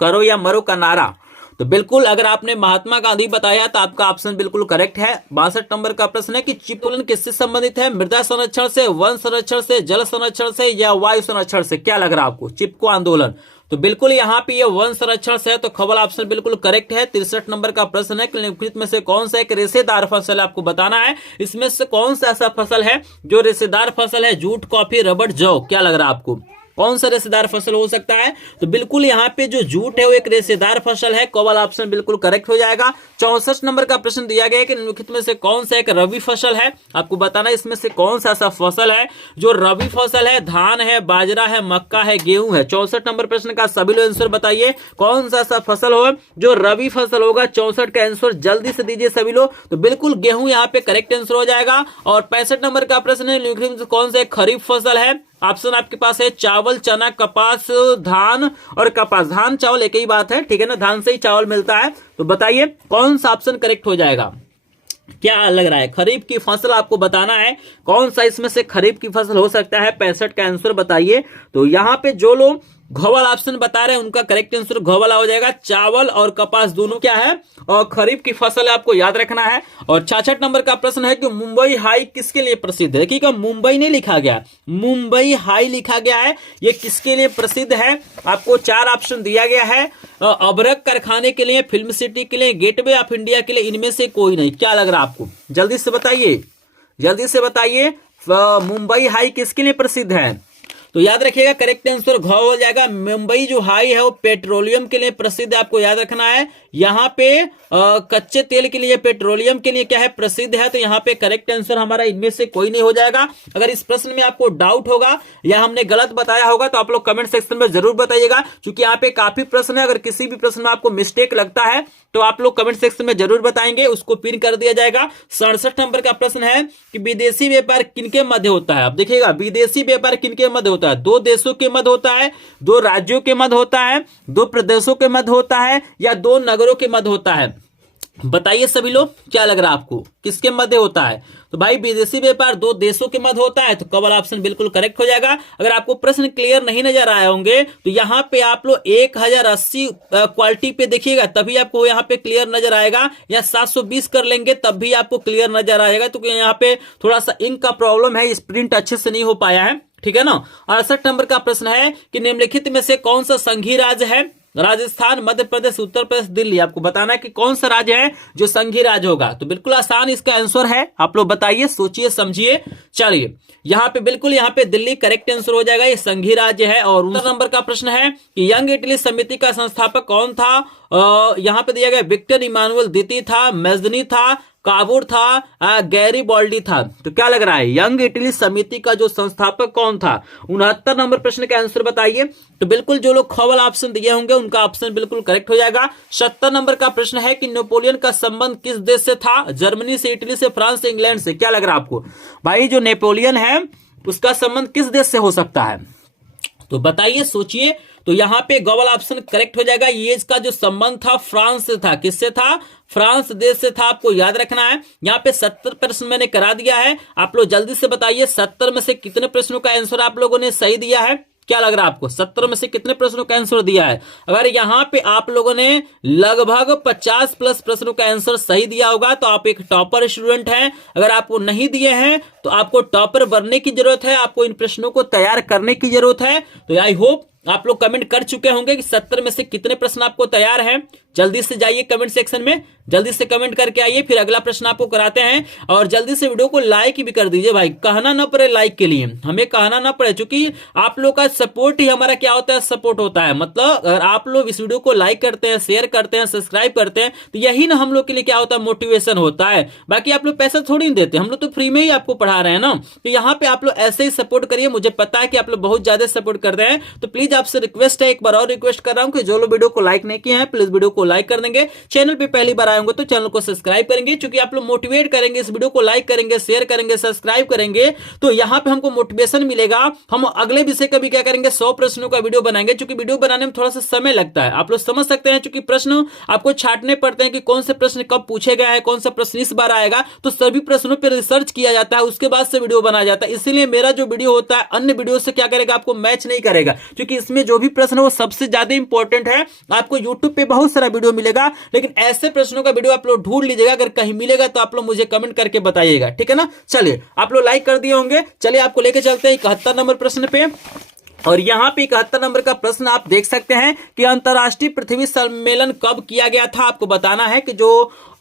करो या मरो का नारा। तो बिल्कुल अगर आपने महात्मा गांधी बताया तो आपका ऑप्शन बिल्कुल करेक्ट है। 62 नंबर का प्रश्न है कि चिप आंदोलन किससे संबंधित है। मृदा संरक्षण से, वन संरक्षण से, जल संरक्षण से या वायु संरक्षण से। क्या लग रहा है आपको, चिपको आंदोलन। तो बिल्कुल यहाँ पे ये वन संरक्षण से है, तो खबर ऑप्शन बिल्कुल करेक्ट है। 63 नंबर का प्रश्न है कि निम्नलिखित में से कौन सा एक रेशेदार फसल है, आपको बताना है इसमें से कौन सा ऐसा फसल है जो रेशेदार फसल है। जूट, कॉफी, रबड़, जौ। क्या लग रहा है आपको, कौन सा रेशेदार फसल हो सकता है। तो बिल्कुल यहाँ पे जो जूट है वो एक रेशेदार फसल है, क वाला ऑप्शन बिल्कुल करेक्ट हो जाएगा। 64 नंबर का प्रश्न दिया गया है कि निम्नलिखित में से कौन सा एक रबी फसल है, आपको बताना है इसमें से कौन सा ऐसा फसल है जो रबी फसल है। धान है, बाजरा है, मक्का है, गेहूं है। 64 नंबर प्रश्न का सभी लोग आंसर बताइए कौन सा ऐसा फसल हो जो रबी फसल होगा। 64 का आंसर जल्दी से दीजिए सभी लोग। तो बिल्कुल गेहूं यहाँ पे करेक्ट आंसर हो जाएगा। और 65 नंबर का प्रश्न है निम्नलिखित में से कौन सा एक खरीफ फसल है। ऑप्शन आपके पास है चावल, चना, कपास, धान और कपास। धान चावल एक ही बात है, ठीक है ना, धान से ही चावल मिलता है। तो बताइए कौन सा ऑप्शन करेक्ट हो जाएगा। क्या लग रहा है, खरीफ की फसल आपको बताना है कौन सा इसमें से खरीफ की फसल हो सकता है। 65 का आंसर बताइए। तो यहाँ पे जो लोग घ वाला ऑप्शन बता रहे हैं उनका करेक्ट आंसर घ वाला हो जाएगा। चावल और कपास दोनों क्या है, और खरीफ की फसल है, आपको याद रखना है। और 66 नंबर का प्रश्न है कि मुंबई हाई किसके लिए प्रसिद्ध है। देखिएगा मुंबई नहीं लिखा गया, मुंबई हाई लिखा गया है। ये किसके लिए प्रसिद्ध है, आपको 4 ऑप्शन दिया गया है। अभ्रक कारखाने के लिए, फिल्म सिटी के लिए, गेटवे ऑफ इंडिया के लिए, इनमें से कोई नहीं। क्या लग रहा है आपको, जल्दी से बताइए, जल्दी से बताइए मुंबई हाई किसके लिए प्रसिद्ध है। तो याद रखिएगा करेक्ट आंसर घ हो जाएगा। मुंबई जो हाई है वो पेट्रोलियम के लिए प्रसिद्ध है, आपको याद रखना है। यहाँ पे कच्चे तेल के लिए, पेट्रोलियम के लिए क्या है, प्रसिद्ध है। तो यहाँ पे करेक्ट आंसर हमारा इनमें से कोई नहीं हो जाएगा। अगर इस प्रश्न में आपको डाउट होगा या हमने गलत बताया होगा तो आप लोग कमेंट सेक्शन में जरूर बताइएगा, क्योंकि यहाँ पे काफी प्रश्न है। अगर किसी भी प्रश्न में आपको मिस्टेक लगता है तो आप लोग कमेंट सेक्शन में जरूर बताएंगे, उसको पिन कर दिया जाएगा। 67 नंबर का प्रश्न है कि विदेशी व्यापार किनके मध्य होता है। आप देखिएगा विदेशी व्यापार किनके मध्य होता है, 2 देशों के मध्य होता है, 2 राज्यों के मध्य होता है, 2 प्रदेशों के मध्य होता है या 2 नगरों के मध्य होता है। बताइए सभी लोग क्या लग रहा है आपको, किसके मध्य होता है। तो भाई विदेशी व्यापार 2 देशों के मध्य होता है, तो क वाला ऑप्शन बिल्कुल करेक्ट हो जाएगा। अगर आपको प्रश्न क्लियर नहीं नजर आए होंगे तो यहाँ पे आप लोग 1080 क्वालिटी पे देखिएगा, तभी आपको यहाँ पे क्लियर नजर आएगा, या 720 कर लेंगे तब भी आपको क्लियर नजर आएगा। तो यहाँ पे थोड़ा सा इंक का प्रॉब्लम है, प्रिंट अच्छे से नहीं हो पाया है, ठीक है ना। 68 नंबर का प्रश्न है कि निम्नलिखित में से कौन सा संघीय राज्य है। राजस्थान, मध्य प्रदेश, उत्तर प्रदेश, दिल्ली। आपको बताना है कि कौन सा राज्य है जो संघीय राज्य होगा। तो बिल्कुल आसान इसका आंसर है, आप लोग बताइए, सोचिए समझिए। चलिए यहाँ पे बिल्कुल यहाँ पे दिल्ली करेक्ट आंसर हो जाएगा, ये संघीय राज्य है। और 19 नंबर का प्रश्न है कि यंग इटली समिति का संस्थापक कौन था। यहाँ पे दिया गया विक्टर इमानुएल द्वितीय था, मेजनी था, काबूर था, गैरीबाल्डी था। तो क्या लग रहा है, यंग इटली समिति का जो संस्थापक कौन था। 69 नंबर प्रश्न का आंसर बताइए। तो बिल्कुल जो लोग ख वाला ऑप्शन दिए होंगे उनका ऑप्शन बिल्कुल करेक्ट हो जाएगा। 70 नंबर का प्रश्न है कि नेपोलियन का संबंध किस देश से था। जर्मनी से, इटली से, फ्रांस से, इंग्लैंड से। क्या लग रहा है आपको भाई, जो नेपोलियन है उसका संबंध किस देश से हो सकता है। तो बताइए, सोचिए। तो यहाँ पे गौवल ऑप्शन करेक्ट हो जाएगा। ये इसका जो संबंध था फ्रांस से था। किससे था? फ्रांस देश से था। आपको याद रखना है। यहाँ पे 70 प्रश्न मैंने करा दिया है। आप लोग जल्दी से बताइए 70 में से कितने प्रश्नों का आंसर आप लोगों ने सही दिया है? क्या लग रहा है आपको? 70 में से कितने प्रश्नों का आंसर दिया है? अगर यहाँ पे आप लोगों ने लगभग 50 प्लस प्रश्नों का आंसर सही दिया होगा तो आप एक टॉपर स्टूडेंट हैं। अगर आपको नहीं दिए हैं तो आपको टॉपर बनने की जरूरत है, आपको इन प्रश्नों को तैयार करने की जरूरत है। तो आई होप आप लोग कमेंट कर चुके होंगे कि 70 में से कितने प्रश्न आपको तैयार हैं। जल्दी से जाइए कमेंट सेक्शन में, जल्दी से कमेंट करके आइए, फिर अगला प्रश्न आपको कराते हैं। और जल्दी से वीडियो को लाइक भी कर दीजिए भाई, कहना ना पड़े लाइक के लिए, हमें कहना ना पड़े, क्योंकि आप लोग का सपोर्ट ही हमारा क्या होता है? सपोर्ट होता है। मतलब अगर आप लोग इस वीडियो को लाइक करते हैं, शेयर करते हैं, सब्सक्राइब करते हैं, तो यही ना हम लोग के लिए क्या होता है? मोटिवेशन होता है। बाकी आप लोग पैसा थोड़ी नहीं देते, हम लोग तो फ्री में ही आपको पढ़ा रहे हैं ना। तो यहाँ पे आप लोग ऐसे ही सपोर्ट करिए। मुझे पता है कि आप लोग बहुत ज्यादा सपोर्ट करते हैं, तो प्लीज आपसे रिक्वेस्ट है, एक बार और रिक्वेस्ट कर रहा हूं कि जो लोग वीडियो को लाइक नहीं किए हैं प्लीज वीडियो को लाइक कर देंगे। चैनल पे पहली बार आए होंगे तो चैनल को सब्सक्राइब करेंगे, क्योंकि आप लोग मोटिवेट करेंगे, इस वीडियो को लाइक करेंगे, शेयर करेंगे, सब्सक्राइब करेंगे, तो यहाँ पे हमको मोटिवेशन मिलेगा। हम अगले विषय का भी क्या करेंगे? 100 प्रश्नों का वीडियो बनाएंगे, क्योंकि वीडियो बनाने में थोड़ा सा समय लगता है। आप लोग समझ सकते हैं, क्योंकि प्रश्न आपको छांटने पड़ते हैं कि कौन से प्रश्न कब पूछे गए हैं, कौन सा प्रश्न इस बार आएगा। तो सभी प्रश्नों पर रिसर्च किया जाता है, उसके बाद से वीडियो बनाया जाता है। इसीलिए मेरा जो वीडियो होता है अन्य वीडियो से क्या करेगा? आपको मैच नहीं करेगा, क्योंकि इसमें जो भी प्रश्न है वो सबसे ज्यादा इंपॉर्टेंट है। आपको यूट्यूब पे बहुत सारा वीडियो मिलेगा, लेकिन ऐसे प्रश्नों का वीडियो आप लोग ढूंढ लीजिएगा। अगर कहीं मिलेगा तो आप लोग मुझे कमेंट करके बताइएगा, ठीक है ना। चलिए, आप लोग लाइक कर दिए होंगे। चलिए आपको लेके चलते हैं 71 नंबर प्रश्न पे। और यहाँ पे 71 नंबर का प्रश्न आप देख सकते हैं कि अंतर्राष्ट्रीय पृथ्वी सम्मेलन कब किया गया था। आपको बताना है कि जो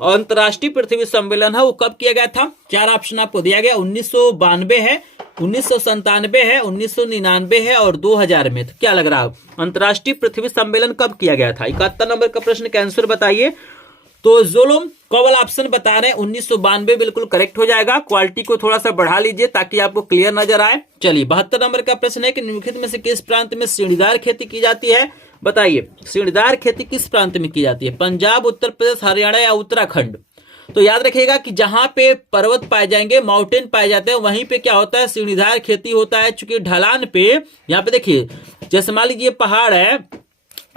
अंतर्राष्ट्रीय पृथ्वी सम्मेलन है वो कब किया गया था। 4 ऑप्शन आपको दिया गया। 1992 है, 1997 है, 1999 है और 2000 में। तो क्या लग रहा है अंतर्राष्ट्रीय पृथ्वी सम्मेलन कब किया गया था? 71 नंबर का प्रश्न का आंसर बताइए। तो जो लोग कौवल ऑप्शन बता रहे हैं 1992 बिल्कुल करेक्ट हो जाएगा। क्वालिटी को थोड़ा सा बढ़ा लीजिए ताकि आपको क्लियर नजर आए। चलिए 72 नंबर का प्रश्न है कि निम्नलिखित में से किस प्रांत में सीढ़ीदार खेती की जाती है? बताइए, सीढ़ीदार खेती किस प्रांत में की जाती है? पंजाब, उत्तर प्रदेश, हरियाणा या उत्तराखंड? तो याद रखिएगा कि जहां पे पर्वत पाए जाएंगे, माउंटेन पाए जाते हैं, वहीं पे क्या होता है? सीढ़ीदार खेती होता है। चूंकि ढलान पे यहाँ पे देखिए, जैसे मान लीजिए पहाड़ है,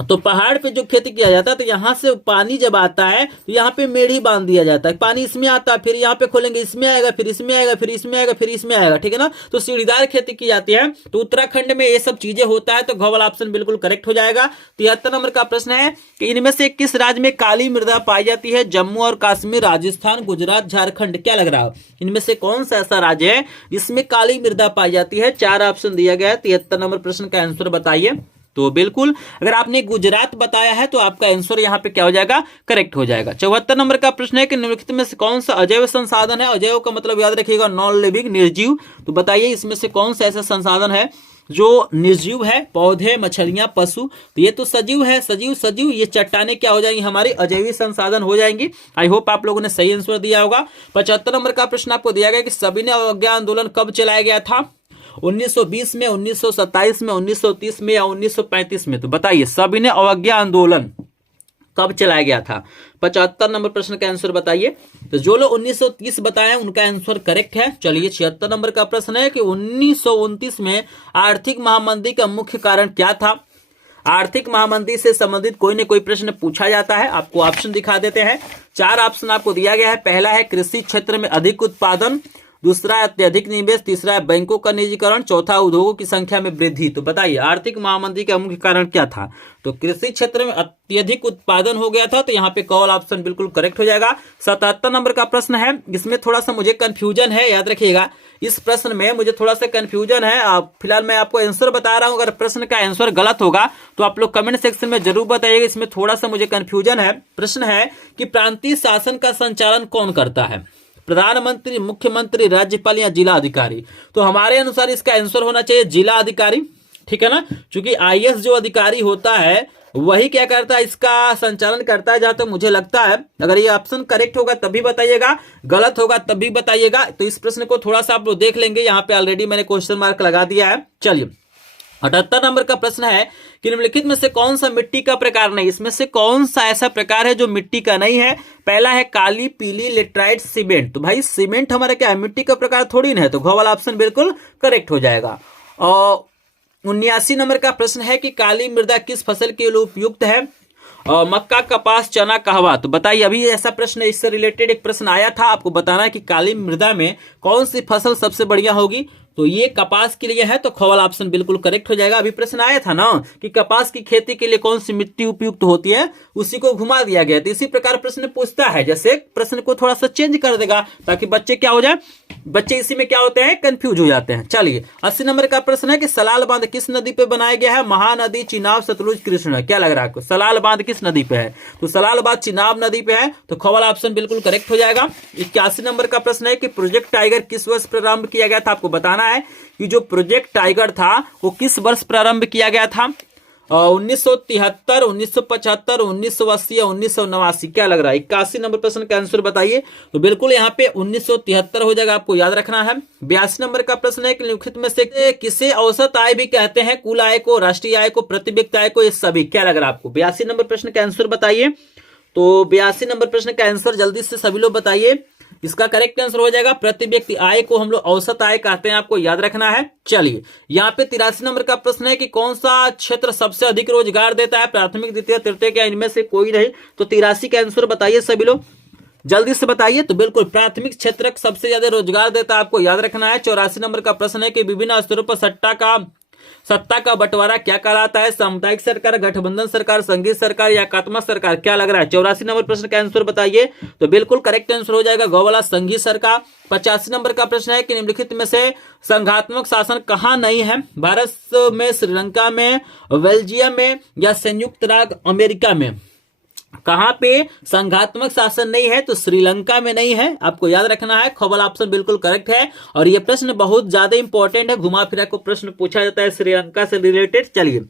तो पहाड़ पे जो खेती किया जाता है, तो यहाँ से पानी जब आता है तो यहाँ पे मेढ़ी बांध दिया जाता है। पानी इसमें आता है, फिर यहाँ पे खोलेंगे, इसमें आएगा, फिर इसमें आएगा, फिर इसमें आएगा, फिर इसमें आएगा, ठीक है ना। तो सीढ़ीदार खेती की जाती है। तो उत्तराखंड में ये सब चीजें होता है। तो घ वाला ऑप्शन बिल्कुल करेक्ट हो जाएगा। 73 नंबर का प्रश्न है कि इनमें से किस राज्य में काली मृदा पाई जाती है? जम्मू और कश्मीर, राजस्थान, गुजरात, झारखंड? क्या लग रहा है इनमें से कौन सा ऐसा राज्य है जिसमें काली मृदा पाई जाती है? 4 ऑप्शन दिया गया है। 73 नंबर प्रश्न का आंसर बताइए। तो बिल्कुल अगर आपने गुजरात बताया है तो आपका आंसर यहाँ पे क्या हो जाएगा? करेक्ट हो जाएगा। 74 नंबर का प्रश्न है कि निम्नलिखित में से कौन सा अजैव संसाधन है? अजैव का मतलब याद रखिएगा नॉन लिविंग, निर्जीव। तो बताइए इसमें से कौन सा ऐसा संसाधन है जो निर्जीव है? पौधे, मछलियां, पशु? तो ये तो सजीव है। सजीव ये चट्टाने क्या हो जाएंगी? हमारी अजैविक संसाधन हो जाएंगी। आई होप आप लोगों ने सही आंसर दिया होगा। 75 नंबर का प्रश्न आपको दिया गया कि सविनय अवज्ञा आंदोलन कब चलाया गया था? 1920 में, 1927 में, 1930 में या 1935 में? तो बताइए सविनय अवज्ञा आंदोलन कब चलाया गया था? 75 नंबर प्रश्न का आंसर बताइए। तो जो लोग 1930 बताए उनका आंसर करेक्ट है। चलिए 76 नंबर का प्रश्न है कि 1929 में आर्थिक महामंदी का मुख्य कारण क्या था? आर्थिक महामंदी से संबंधित कोई न कोई प्रश्न पूछा जाता है। आपको ऑप्शन दिखा देते हैं। 4 ऑप्शन आपको दिया गया है। पहला है कृषि क्षेत्र में अधिक उत्पादन, दूसरा है अत्यधिक निवेश, तीसरा है बैंकों का निजीकरण, चौथा उद्योगों की संख्या में वृद्धि। तो बताइए आर्थिक महामंदी का मुख्य कारण क्या था? तो कृषि क्षेत्र में अत्यधिक उत्पादन हो गया था। तो यहाँ पे कौन ऑप्शन बिल्कुल करेक्ट हो जाएगा। 77 नंबर का प्रश्न है, इसमें थोड़ा सा मुझे कंफ्यूजन है, याद रखिएगा इस प्रश्न में मुझे थोड़ा सा कंफ्यूजन है। फिलहाल मैं आपको आंसर बता रहा हूं, अगर प्रश्न का आंसर गलत होगा तो आप लोग कमेंट सेक्शन में जरूर बताइएगा। इसमें थोड़ा सा मुझे कंफ्यूजन है। प्रश्न है कि प्रांतीय शासन का संचालन कौन करता है? प्रधानमंत्री, मुख्यमंत्री, राज्यपाल या जिला अधिकारी? तो हमारे अनुसार इसका आंसर होना चाहिए जिला अधिकारी, ठीक है ना। क्योंकि आईएएस जो अधिकारी होता है वही क्या करता है? इसका संचालन करता है, जहां तक मुझे लगता है। अगर ये ऑप्शन करेक्ट होगा तभी बताइएगा, गलत होगा तब भी बताइएगा। तो इस प्रश्न को थोड़ा सा आप लोग देख लेंगे, यहाँ पे ऑलरेडी मैंने क्वेश्चन मार्क लगा दिया है। चलिए 78 नंबर का प्रश्न है कि निम्नलिखित में से कौन सा मिट्टी का प्रकार नहीं? इसमें से कौन सा ऐसा प्रकार है जो मिट्टी का नहीं है? पहला है काली, पीली, लेटराइट, सीमेंट। तो भाई सीमेंट हमारा क्या है? मिट्टी का प्रकार थोड़ी ना है। तो घ वाला ऑप्शन बिल्कुल करेक्ट हो जाएगा। और 79 नंबर का प्रश्न है कि काली मृदा किस फसल के लिए उपयुक्त है? मक्का, कपास, चना, कहवा। तो बताइए, अभी ऐसा प्रश्न इससे रिलेटेड एक प्रश्न आया था, आपको बताना है कि काली मृदा में कौन सी फसल सबसे बढ़िया होगी। तो ये कपास के लिए है, तो ख वाला ऑप्शन बिल्कुल करेक्ट हो जाएगा। अभी प्रश्न आया था ना कि कपास की खेती के लिए कौन सी मिट्टी उपयुक्त होती है, उसी को घुमा दिया गया। तो इसी प्रकार प्रश्न पूछता है, जैसे प्रश्न को थोड़ा सा चेंज कर देगा ताकि बच्चे क्या हो जाए, बच्चे इसी में क्या होते हैं, कंफ्यूज हो जाते हैं। चलिए 80 नंबर का प्रश्न है कि सलाल बांध किस नदी पे बनाया गया है? महानदी, चिनाब, सतलुज, कृष्णा। क्या लग रहा है आपको, सलाल बांध किस नदी पे है? तो सलाल बांध चिनाब नदी पे है, तो ख वाला ऑप्शन बिल्कुल करेक्ट हो जाएगा। 81 नंबर का प्रश्न है कि प्रोजेक्ट टाइगर किस वर्ष प्रारंभ किया गया था? आपको बताना है कि जो प्रोजेक्ट टाइगर था वो किस वर्ष प्रारंभ किया गया था। 1973, 1975, 1980 या 1989। क्या लग रहा है? 81 नंबर प्रश्न का आंसर बताइए। तो बिल्कुल यहाँ पे 1973 हो जाएगा, आपको याद रखना है। 82 नंबर का प्रश्न है कि निम्नलिखित में से किसे औसत आय भी कहते हैं? कुल आय को, राष्ट्रीय आय को, प्रति व्यक्ति आय को, ये सभी। क्या लग रहा है आपको? 82 नंबर प्रश्न का आंसर बताइए। तो 82 नंबर प्रश्न का आंसर जल्दी से सभी लोग बताइए। इसका करेक्ट आंसर हो जाएगा प्रति व्यक्ति आय को हम लोग औसत आय कहते हैं, आपको याद रखना है। चलिए यहाँ पे 83 नंबर का प्रश्न है कि कौन सा क्षेत्र सबसे अधिक रोजगार देता है? प्राथमिक, द्वितीय, तृतीय, क्या इनमें से कोई नहीं? तो 83 का आंसर बताइए सभी लोग, जल्दी से बताइए। तो बिल्कुल प्राथमिक क्षेत्र सबसे ज्यादा रोजगार देता है, आपको याद रखना है। 84 नंबर का प्रश्न है कि विभिन्न स्तरों पर सत्ता का बंटवारा क्या कहलाता है? सामुदायिक सरकार, गठबंधन सरकार, संघीय सरकार या एकात्मक सरकार। क्या लग रहा है? 84 नंबर प्रश्न का आंसर बताइए। तो बिल्कुल करेक्ट आंसर हो जाएगा गौ वाला, संघीय सरकार। 85 नंबर का प्रश्न है कि निम्नलिखित में से संघात्मक शासन कहाँ नहीं है? भारत में, श्रीलंका में, बेल्जियम में या संयुक्त राज्य अमेरिका में। कहां पे संघात्मक शासन नहीं है? तो श्रीलंका में नहीं है, आपको याद रखना है। ख वाला ऑप्शन बिल्कुल करेक्ट है। और यह प्रश्न बहुत ज्यादा इंपॉर्टेंट है, घुमा फिरा को प्रश्न पूछा जाता है श्रीलंका से रिलेटेड। चलिए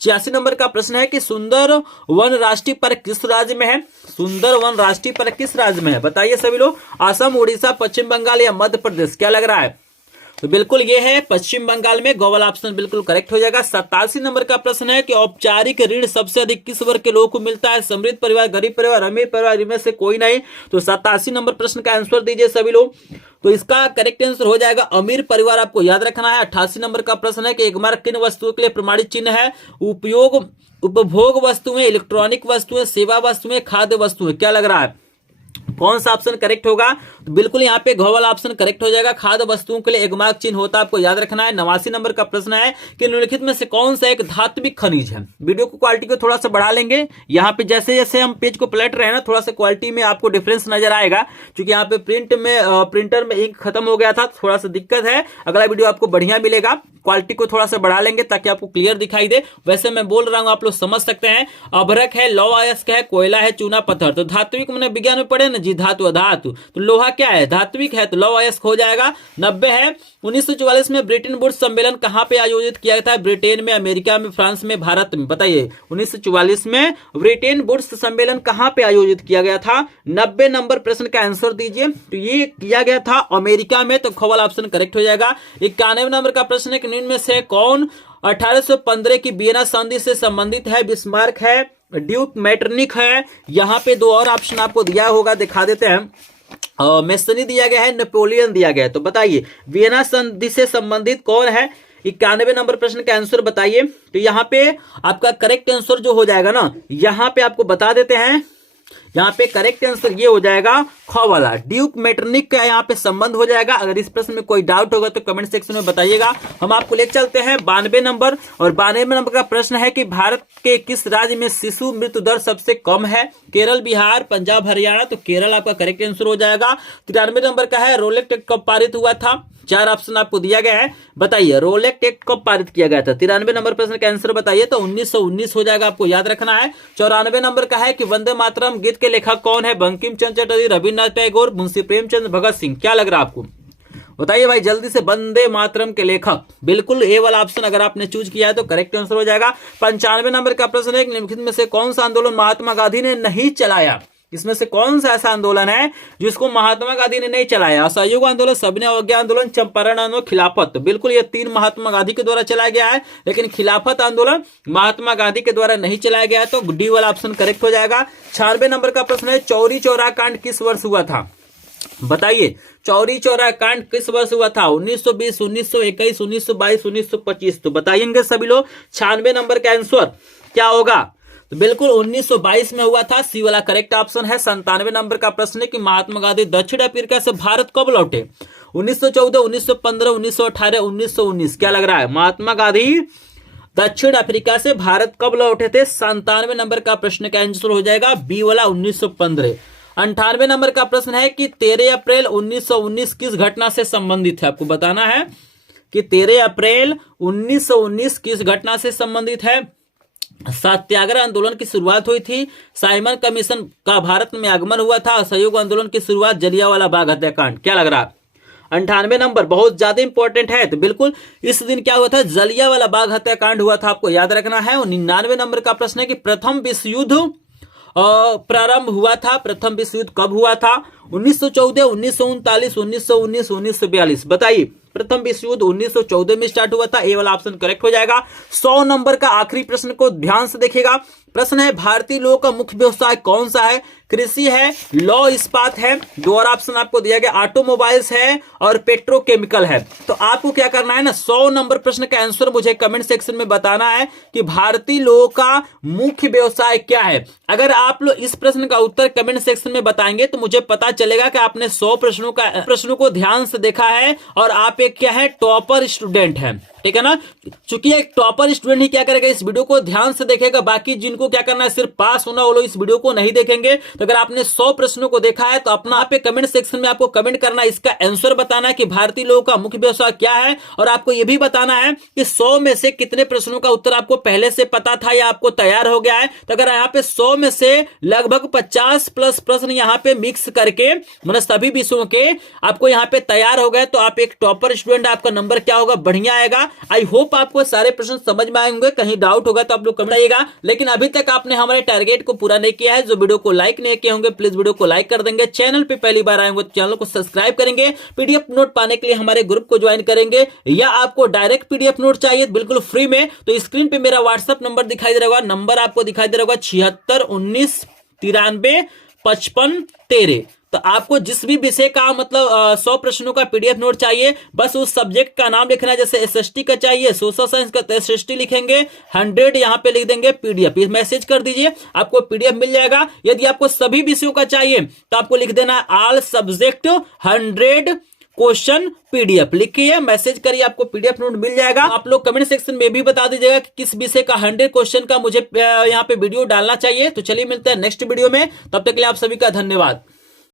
86 नंबर का प्रश्न है कि सुंदर वन राष्ट्रीय पार्क किस राज्य में है? सुंदर वन राष्ट्रीय पार्क किस राज्य में है? बताइए सभी लोग। असम, उड़ीसा, पश्चिम बंगाल या मध्य प्रदेश। क्या लग रहा है? तो बिल्कुल ये है पश्चिम बंगाल में, गो वाला ऑप्शन बिल्कुल करेक्ट हो जाएगा। 87 नंबर का प्रश्न है कि औपचारिक ऋण सबसे अधिक किस वर्ग के लोगों को मिलता है? समृद्ध परिवार, गरीब परिवार, अमीर परिवार, इनमें से कोई नहीं। तो 87 नंबर प्रश्न का आंसर दीजिए सभी लोग। तो इसका करेक्ट आंसर हो जाएगा अमीर परिवार, आपको याद रखना है। 88 नंबर का प्रश्न है कि एक मार्क किन वस्तुओं के लिए प्रमाणित चिन्ह है? उपभोग वस्तुएं, इलेक्ट्रॉनिक वस्तुएं, सेवा वस्तुएं, खाद्य वस्तुएं। क्या लग रहा है? कौन सा ऑप्शन करेक्ट होगा? तो बिल्कुल यहाँ पे घ वाला ऑप्शन करेक्ट हो जाएगा। खाद्य वस्तुओं के लिए एक मार्क चिन्ह होता है, आपको याद रखना है। 89 नंबर का प्रश्न है कि निम्नलिखित में से कौन सा एक धात्विक खनिज है? वीडियो को क्वालिटी को थोड़ा सा बढ़ा लेंगे। यहाँ पे जैसे जैसे हम पेज को पलट रहे हैं ना, थोड़ा सा क्वालिटी में आपको डिफरेंस नजर आएगा, क्योंकि यहाँ पे प्रिंटर में इंक खत्म हो गया था, थोड़ा सा दिक्कत है। अगला वीडियो आपको बढ़िया मिलेगा। क्वालिटी को थोड़ा सा बढ़ा लेंगे ताकि आपको क्लियर दिखाई दे। वैसे मैं बोल रहा हूँ, आप लोग समझ सकते हैं। अभ्रक है, लौह अयस्क है, कोयला है, चूना पत्थर। तो धात्विक मैंने विज्ञान में पढ़े ना जी, धातु अधातु। तो लोहा क्या है? धात्विक है, तो लौह अयस्क हो जाएगा। 90 है। 1944 में ब्रिटेन वुड्स सम्मेलन कहां पे आयोजित किया गया था? ब्रिटेन में, अमेरिका में, फ्रांस में, भारत में। बताइए 1944 में ब्रिटेन वुड्स सम्मेलन कहां पे आयोजित किया गया था? 90 नंबर प्रश्न का आंसर दीजिए। तो ये किया गया था अमेरिका में, तो ख वाला ऑप्शन करेक्ट हो जाएगा। 91 नंबर का प्रश्न है कि निम्न में से कौन 1815 की वियना संधि से संबंधित है? बिस्मार्क है, ड्यूक मैटरनिक है। यहाँ पे दो और ऑप्शन आपको दिया होगा, दिखा देते हैं। मेसनी दिया गया है, नेपोलियन दिया गया है। तो बताइए वियना संधि से संबंधित कौन है? 91 नंबर प्रश्न का आंसर बताइए। तो यहाँ पे आपका करेक्ट आंसर जो हो जाएगा ना, यहाँ पे आपको बता देते हैं। यहाँ पे करेक्ट आंसर ये हो जाएगा ख वाला, ड्यूक मैटरनिक का यहाँ पे संबंध हो जाएगा। अगर इस प्रश्न में कोई डाउट होगा तो कमेंट सेक्शन में बताइएगा। हम आपको ले चलते हैं 92 नंबर। और 92 नंबर का प्रश्न है कि भारत के किस राज्य में शिशु मृत्यु दर सबसे कम है? केरल, बिहार, पंजाब, हरियाणा। तो केरल आपका करेक्ट आंसर हो जाएगा। 93 नंबर का है रोलेक्ट एक्ट कब पारित हुआ था? 4 ऑप्शन आपको दिया गया है, बताइए रोलेक्ट एक्ट कब पारित किया गया था? 93 नंबर प्रश्न का आंसर बताइए। तो 1919 हो जाएगा, आपको याद रखना है। 94 नंबर का है कि वंदे मातरम गीत के लेखक कौन है? बंकिम चंद्र चटर्जी, रविन्द्रनाथ टैगोर, मुंशी प्रेमचंद, भगत सिंह। क्या लग रहा है आपको? बताइए भाई जल्दी से। वंदे मातरम के लेखक, बिल्कुल ए वाला ऑप्शन अगर आपने चूज किया है तो करेक्ट आंसर हो जाएगा। 95 नंबर का प्रश्न है निम्नलिखित में से कौन सा आंदोलन महात्मा गांधी ने नहीं चलाया? इसमें से कौन सा ऐसा आंदोलन है जिसको महात्मा गांधी ने नहीं चलाया? असहयोग आंदोलन, सविनय अवज्ञा आंदोलन, चंपारण आंदोलन, खिलाफत। तो बिल्कुल ये 3 महात्मा गांधी के द्वारा चलाया गया है, लेकिन खिलाफत आंदोलन महात्मा गांधी के द्वारा नहीं चलाया गया है। तो डी वाला ऑप्शन करेक्ट हो जाएगा। 96 नंबर का प्रश्न है चौरी चौरा कांड किस वर्ष हुआ था? बताइए चौरी चौरा कांड किस वर्ष हुआ था? 1920, 1921, 1922, 1925। तो बताइएंगे सभी लोग 96 नंबर का आंसर क्या होगा? तो बिल्कुल 1922 में हुआ था, सी वाला करेक्ट ऑप्शन है। 97 नंबर का प्रश्न है कि महात्मा गांधी दक्षिण अफ्रीका से भारत कब लौटे? 1914, 1915, 1918, 1919। क्या लग रहा है? महात्मा गांधी दक्षिण अफ्रीका से भारत कब लौटे थे? 97 नंबर का प्रश्न का आंसर हो जाएगा बी वाला 1915। 98 नंबर का प्रश्न है कि 13 अप्रैल 1919 किस घटना से संबंधित है? आपको बताना है कि 13 अप्रैल 1919 किस घटना से संबंधित है? सत्याग्रह आंदोलन की शुरुआत हुई थी, साइमन कमीशन का भारत में आगमन हुआ था, असहयोग आंदोलन की शुरुआत, जलियांवाला बाग हत्याकांड। क्या लग रहा है? 98 नंबर बहुत ज्यादा इंपॉर्टेंट है। तो बिल्कुल इस दिन क्या हुआ था? जलियांवाला बाग हत्याकांड हुआ था, आपको याद रखना है। और 99 नंबर का प्रश्न है कि प्रथम विश्व युद्ध प्रारंभ हुआ था, प्रथम विश्व युद्ध कब हुआ था? 1914, 1939, 1919, 1942। बताइए, प्रथम विश्व युद्ध 1914 में स्टार्ट हुआ था। ए वाला ऑप्शन करेक्ट हो जाएगा। 100 नंबर का आखिरी प्रश्न को ध्यान से देखिएगा। प्रश्न है भारतीय लोगों का मुख्य व्यवसाय कौन सा है? कृषि है, लौह इस्पात है, दो और ऑप्शन आपको दिया गया, ऑटोमोबाइल्स है और पेट्रोकेमिकल है। तो आपको क्या करना है ना, 100 नंबर प्रश्न का आंसर मुझे कमेंट सेक्शन में बताना है कि भारतीय लोगों का मुख्य व्यवसाय क्या है। अगर आप लोग इस प्रश्न का उत्तर कमेंट सेक्शन में बताएंगे तो मुझे पता चलेगा कि आपने 100 प्रश्नों को ध्यान से देखा है और आप एक क्या है, टॉपर स्टूडेंट है। ठीक है ना? चूंकि एक टॉपर स्टूडेंट ही क्या करेगा, इस वीडियो को ध्यान से देखेगा। बाकी जिनको क्या करना है, सिर्फ पास होना, वो लोग इस वीडियो को नहीं देखेंगे। तो अगर आपने 100 प्रश्नों को देखा है तो अपना आप कमेंट सेक्शन में आपको कमेंट करना है, इसका आंसर बताना है कि भारतीय लोगों का मुख्य व्यवसाय क्या है। और आपको यह भी बताना है कि 100 में से कितने प्रश्नों का उत्तर आपको पहले से पता था या आपको तैयार हो गया है। तो अगर यहाँ पे 100 में से लगभग 50 प्लस प्रश्न यहाँ पे मिक्स करके मतलब सभी विषयों के आपको यहाँ पे तैयार हो गए तो आप एक टॉपर स्टूडेंट, आपका नंबर क्या होगा, बढ़िया आएगा। आई होप आपको सारे प्रश्न समझ में आएंगे। कहीं डाउट होगा तो आप लोग कमेंट करिएगा। लेकिन अभी तक आपने हमारे टारगेट को पूरा नहीं किया है, जो वीडियो को लाइक नहीं किए होंगे प्लीज वीडियो को लाइक कर देंगे। चैनल पे पहली बार आए होंगे तो चैनल को सब्सक्राइब करेंगे। पीडीएफ नोट पाने के लिए हमारे ग्रुप को ज्वाइन करेंगे, या आपको डायरेक्ट पीडीएफ नोट चाहिए बिल्कुल फ्री में तो स्क्रीन पे मेरा व्हाट्सएप नंबर दिखाई दे रहा होगा, नंबर आपको दिखाई दे रहा होगा 76 19 93 55 13। तो आपको जिस भी विषय का मतलब 100 प्रश्नों का पीडीएफ नोट चाहिए, बस उस सब्जेक्ट का नाम लिखना है। जैसे एसएसटी का चाहिए, सोशल साइंस का तो एसएसटी लिखेंगे, 100 यहाँ पे लिख देंगे पीडीएफ, इस मैसेज कर दीजिए, आपको पीडीएफ मिल जाएगा। यदि आपको सभी विषयों का चाहिए तो आपको लिख देना ऑल सब्जेक्ट 100 क्वेश्चन पीडीएफ, लिखिए मैसेज करिए, आपको पीडीएफ नोट मिल जाएगा। आप लोग कमेंट सेक्शन में भी बता दीजिएगा कि किस विषय का 100 क्वेश्चन का मुझे यहाँ पे वीडियो डालना चाहिए। तो चलिए मिलते हैं नेक्स्ट वीडियो में, तब तक के लिए आप सभी का धन्यवाद।